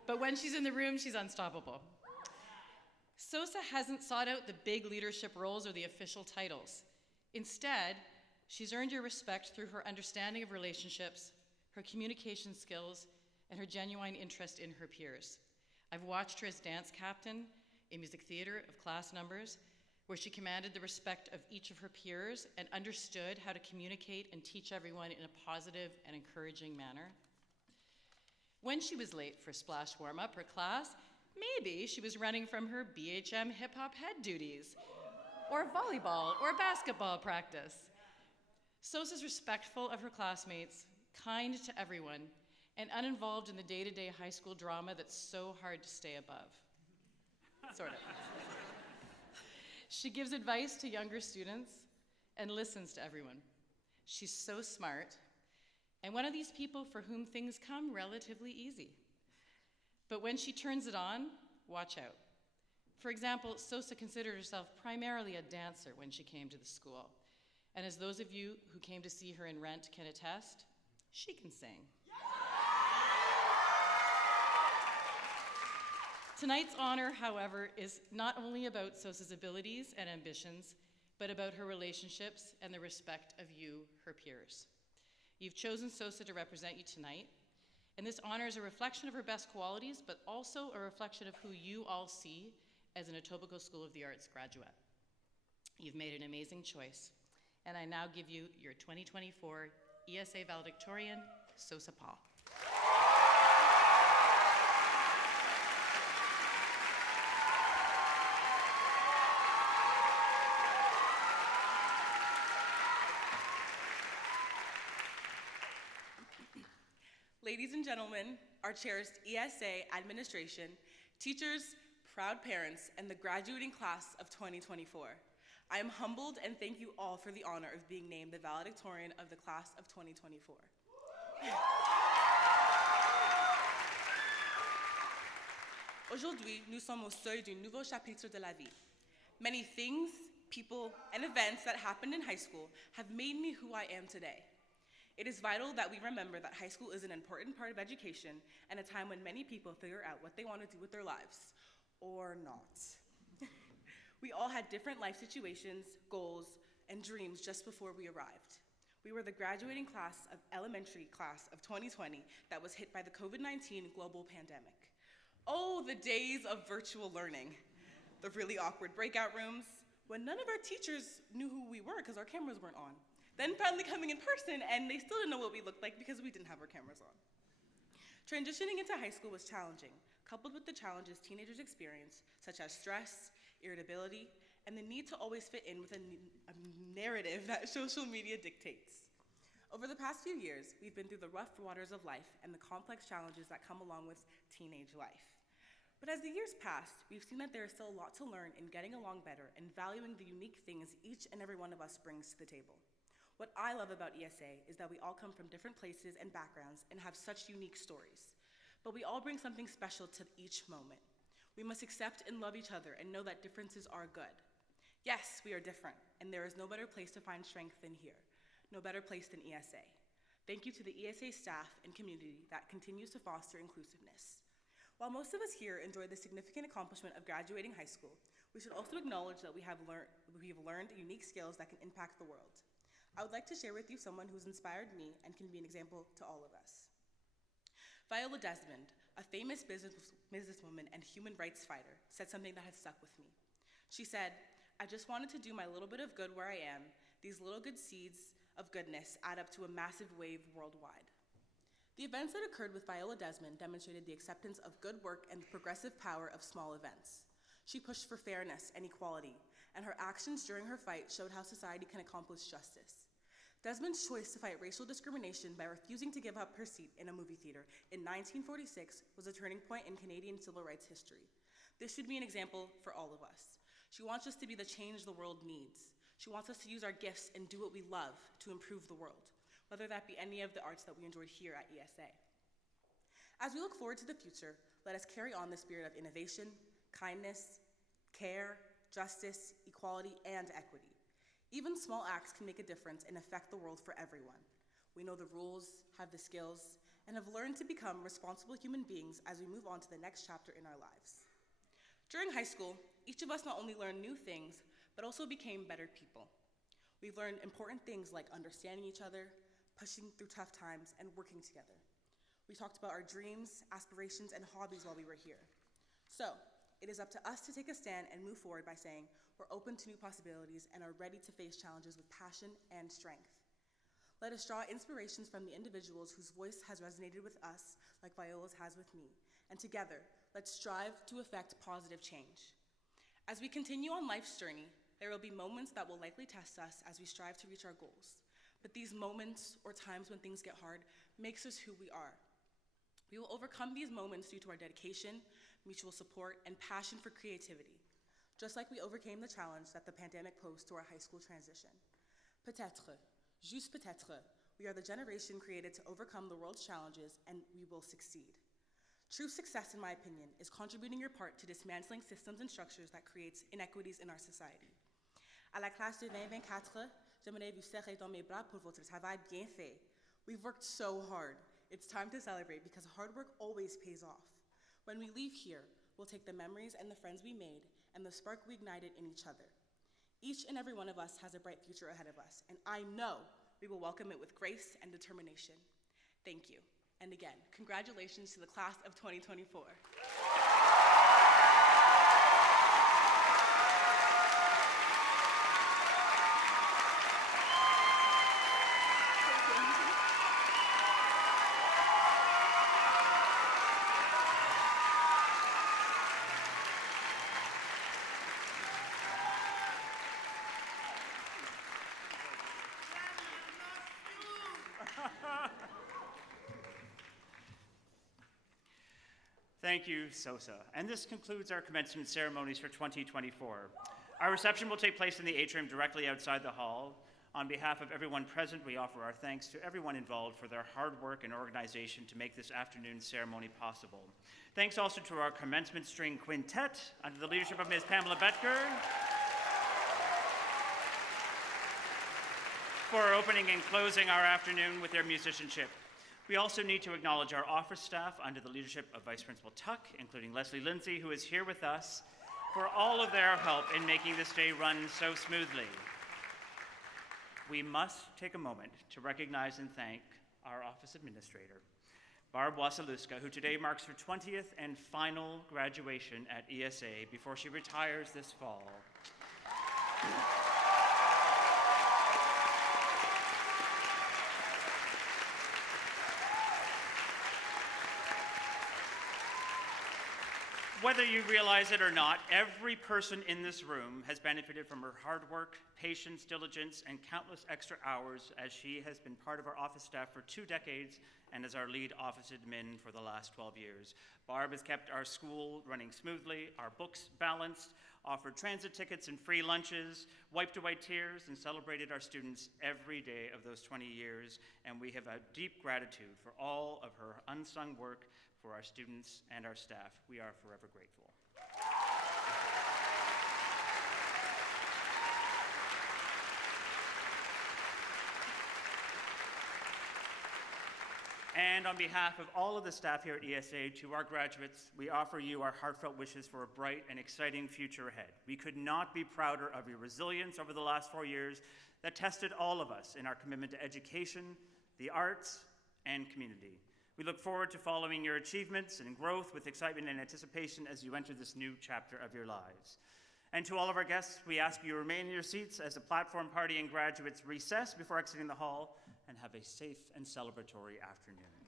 But when she's in the room, she's unstoppable. Sosa hasn't sought out the big leadership roles or the official titles. Instead, she's earned your respect through her understanding of relationships, her communication skills, and her genuine interest in her peers. I've watched her as dance captain in music theater of class numbers, where she commanded the respect of each of her peers and understood how to communicate and teach everyone in a positive and encouraging manner. When she was late for splash warm-up or class, maybe she was running from her BHM hip-hop head duties, or volleyball or basketball practice. Sosa's respectful of her classmates, kind to everyone, and uninvolved in the day-to-day high school drama that's so hard to stay above. Sort of. She gives advice to younger students and listens to everyone. She's so smart and one of these people for whom things come relatively easy. But when she turns it on, watch out. For example, Sosa considered herself primarily a dancer when she came to the school. And as those of you who came to see her in Rent can attest, she can sing. Tonight's honor, however, is not only about Sosa's abilities and ambitions, but about her relationships and the respect of you, her peers. You've chosen Sosa to represent you tonight, and this honor is a reflection of her best qualities, but also a reflection of who you all see as an Etobicoke School of the Arts graduate. You've made an amazing choice, and I now give you your 2024 ESA valedictorian, Sosa Paul. Ladies and gentlemen, our cherished ESA administration, teachers, proud parents, and the graduating class of 2024. I am humbled and thank you all for the honor of being named the valedictorian of the class of 2024. Aujourd'hui, nous sommes au seuil d'un nouveau chapitre de la vie. Many things, people, and events that happened in high school have made me who I am today. It is vital that we remember that high school is an important part of education and a time when many people figure out what they want to do with their lives, or not. We all had different life situations, goals, and dreams just before we arrived. We were the graduating class of elementary class of 2020 that was hit by the COVID-19 global pandemic. Oh, the days of virtual learning. The really awkward breakout rooms, when none of our teachers knew who we were because our cameras weren't on. Then finally coming in person, and they still didn't know what we looked like because we didn't have our cameras on. Transitioning into high school was challenging, coupled with the challenges teenagers experience, such as stress, irritability, and the need to always fit in with a narrative that social media dictates. Over the past few years, we've been through the rough waters of life and the complex challenges that come along with teenage life. But as the years passed, we've seen that there is still a lot to learn in getting along better and valuing the unique things each and every one of us brings to the table. What I love about ESA is that we all come from different places and backgrounds and have such unique stories. But we all bring something special to each moment. We must accept and love each other and know that differences are good. Yes, we are different, and there is no better place to find strength than here. No better place than ESA. Thank you to the ESA staff and community that continues to foster inclusiveness. While most of us here enjoy the significant accomplishment of graduating high school, we should also acknowledge that we have learned unique skills that can impact the world. I would like to share with you someone who's inspired me and can be an example to all of us. Viola Desmond, a famous businesswoman and human rights fighter, said something that has stuck with me. She said, "I just wanted to do my little bit of good where I am. These little good seeds of goodness add up to a massive wave worldwide." The events that occurred with Viola Desmond demonstrated the acceptance of good work and the progressive power of small events. She pushed for fairness and equality, and her actions during her fight showed how society can accomplish justice. Desmond's choice to fight racial discrimination by refusing to give up her seat in a movie theater in 1946 was a turning point in Canadian civil rights history. This should be an example for all of us. She wants us to be the change the world needs. She wants us to use our gifts and do what we love to improve the world, whether that be any of the arts that we enjoyed here at ESA. As we look forward to the future, let us carry on the spirit of innovation, kindness, care, justice, equality, and equity. Even small acts can make a difference and affect the world for everyone. We know the rules, have the skills, and have learned to become responsible human beings as we move on to the next chapter in our lives. During high school, each of us not only learned new things, but also became better people. We've learned important things like understanding each other, pushing through tough times, and working together. We talked about our dreams, aspirations, and hobbies while we were here. So, it is up to us to take a stand and move forward by saying we're open to new possibilities and are ready to face challenges with passion and strength. Let us draw inspirations from the individuals whose voice has resonated with us, like Viola's has with me, and together, let's strive to effect positive change. As we continue on life's journey, there will be moments that will likely test us as we strive to reach our goals. But these moments, or times when things get hard, makes us who we are. We will overcome these moments due to our dedication, mutual support, and passion for creativity, just like we overcame the challenge that the pandemic posed to our high school transition. Peut-être, juste peut-être, We are the generation created to overcome the world's challenges, and we will succeed. True success, in my opinion, is contributing your part to dismantling systems and structures that creates inequities in our society. À la classe de 2024, j'aimerais vous serrer dans mes bras pour votre travail bien fait. We've worked so hard. It's time to celebrate because hard work always pays off. When we leave here, we'll take the memories and the friends we made and the spark we ignited in each other. Each and every one of us has a bright future ahead of us, and I know we will welcome it with grace and determination. Thank you. And again, congratulations to the class of 2024. Thank you, Sosa. And this concludes our commencement ceremonies for 2024. Our reception will take place in the atrium directly outside the hall. On behalf of everyone present, we offer our thanks to everyone involved for their hard work and organization to make this afternoon's ceremony possible. Thanks also to our commencement string quintet under the leadership of Ms. Pamela Betker for opening and closing our afternoon with their musicianship. We also need to acknowledge our office staff under the leadership of Vice Principal Tuck, including Leslie Lindsay, who is here with us, for all of their help in making this day run so smoothly. We must take a moment to recognize and thank our office administrator, Barb Wasilewska, who today marks her 20th and final graduation at ESA before she retires this fall. Whether you realize it or not, every person in this room has benefited from her hard work, patience, diligence, and countless extra hours as she has been part of our office staff for 2 decades and as our lead office admin for the last 12 years. Barb has kept our school running smoothly, our books balanced, offered transit tickets and free lunches, wiped away tears, and celebrated our students every day of those 20 years, and we have a deep gratitude for all of her unsung work for our students and our staff. We are forever grateful. And on behalf of all of the staff here at ESA, to our graduates, we offer you our heartfelt wishes for a bright and exciting future ahead. We could not be prouder of your resilience over the last 4 years that tested all of us in our commitment to education, the arts, and community. We look forward to following your achievements and growth with excitement and anticipation as you enter this new chapter of your lives. And to all of our guests, we ask you to remain in your seats as the platform party and graduates recess before exiting the hall, and have a safe and celebratory afternoon.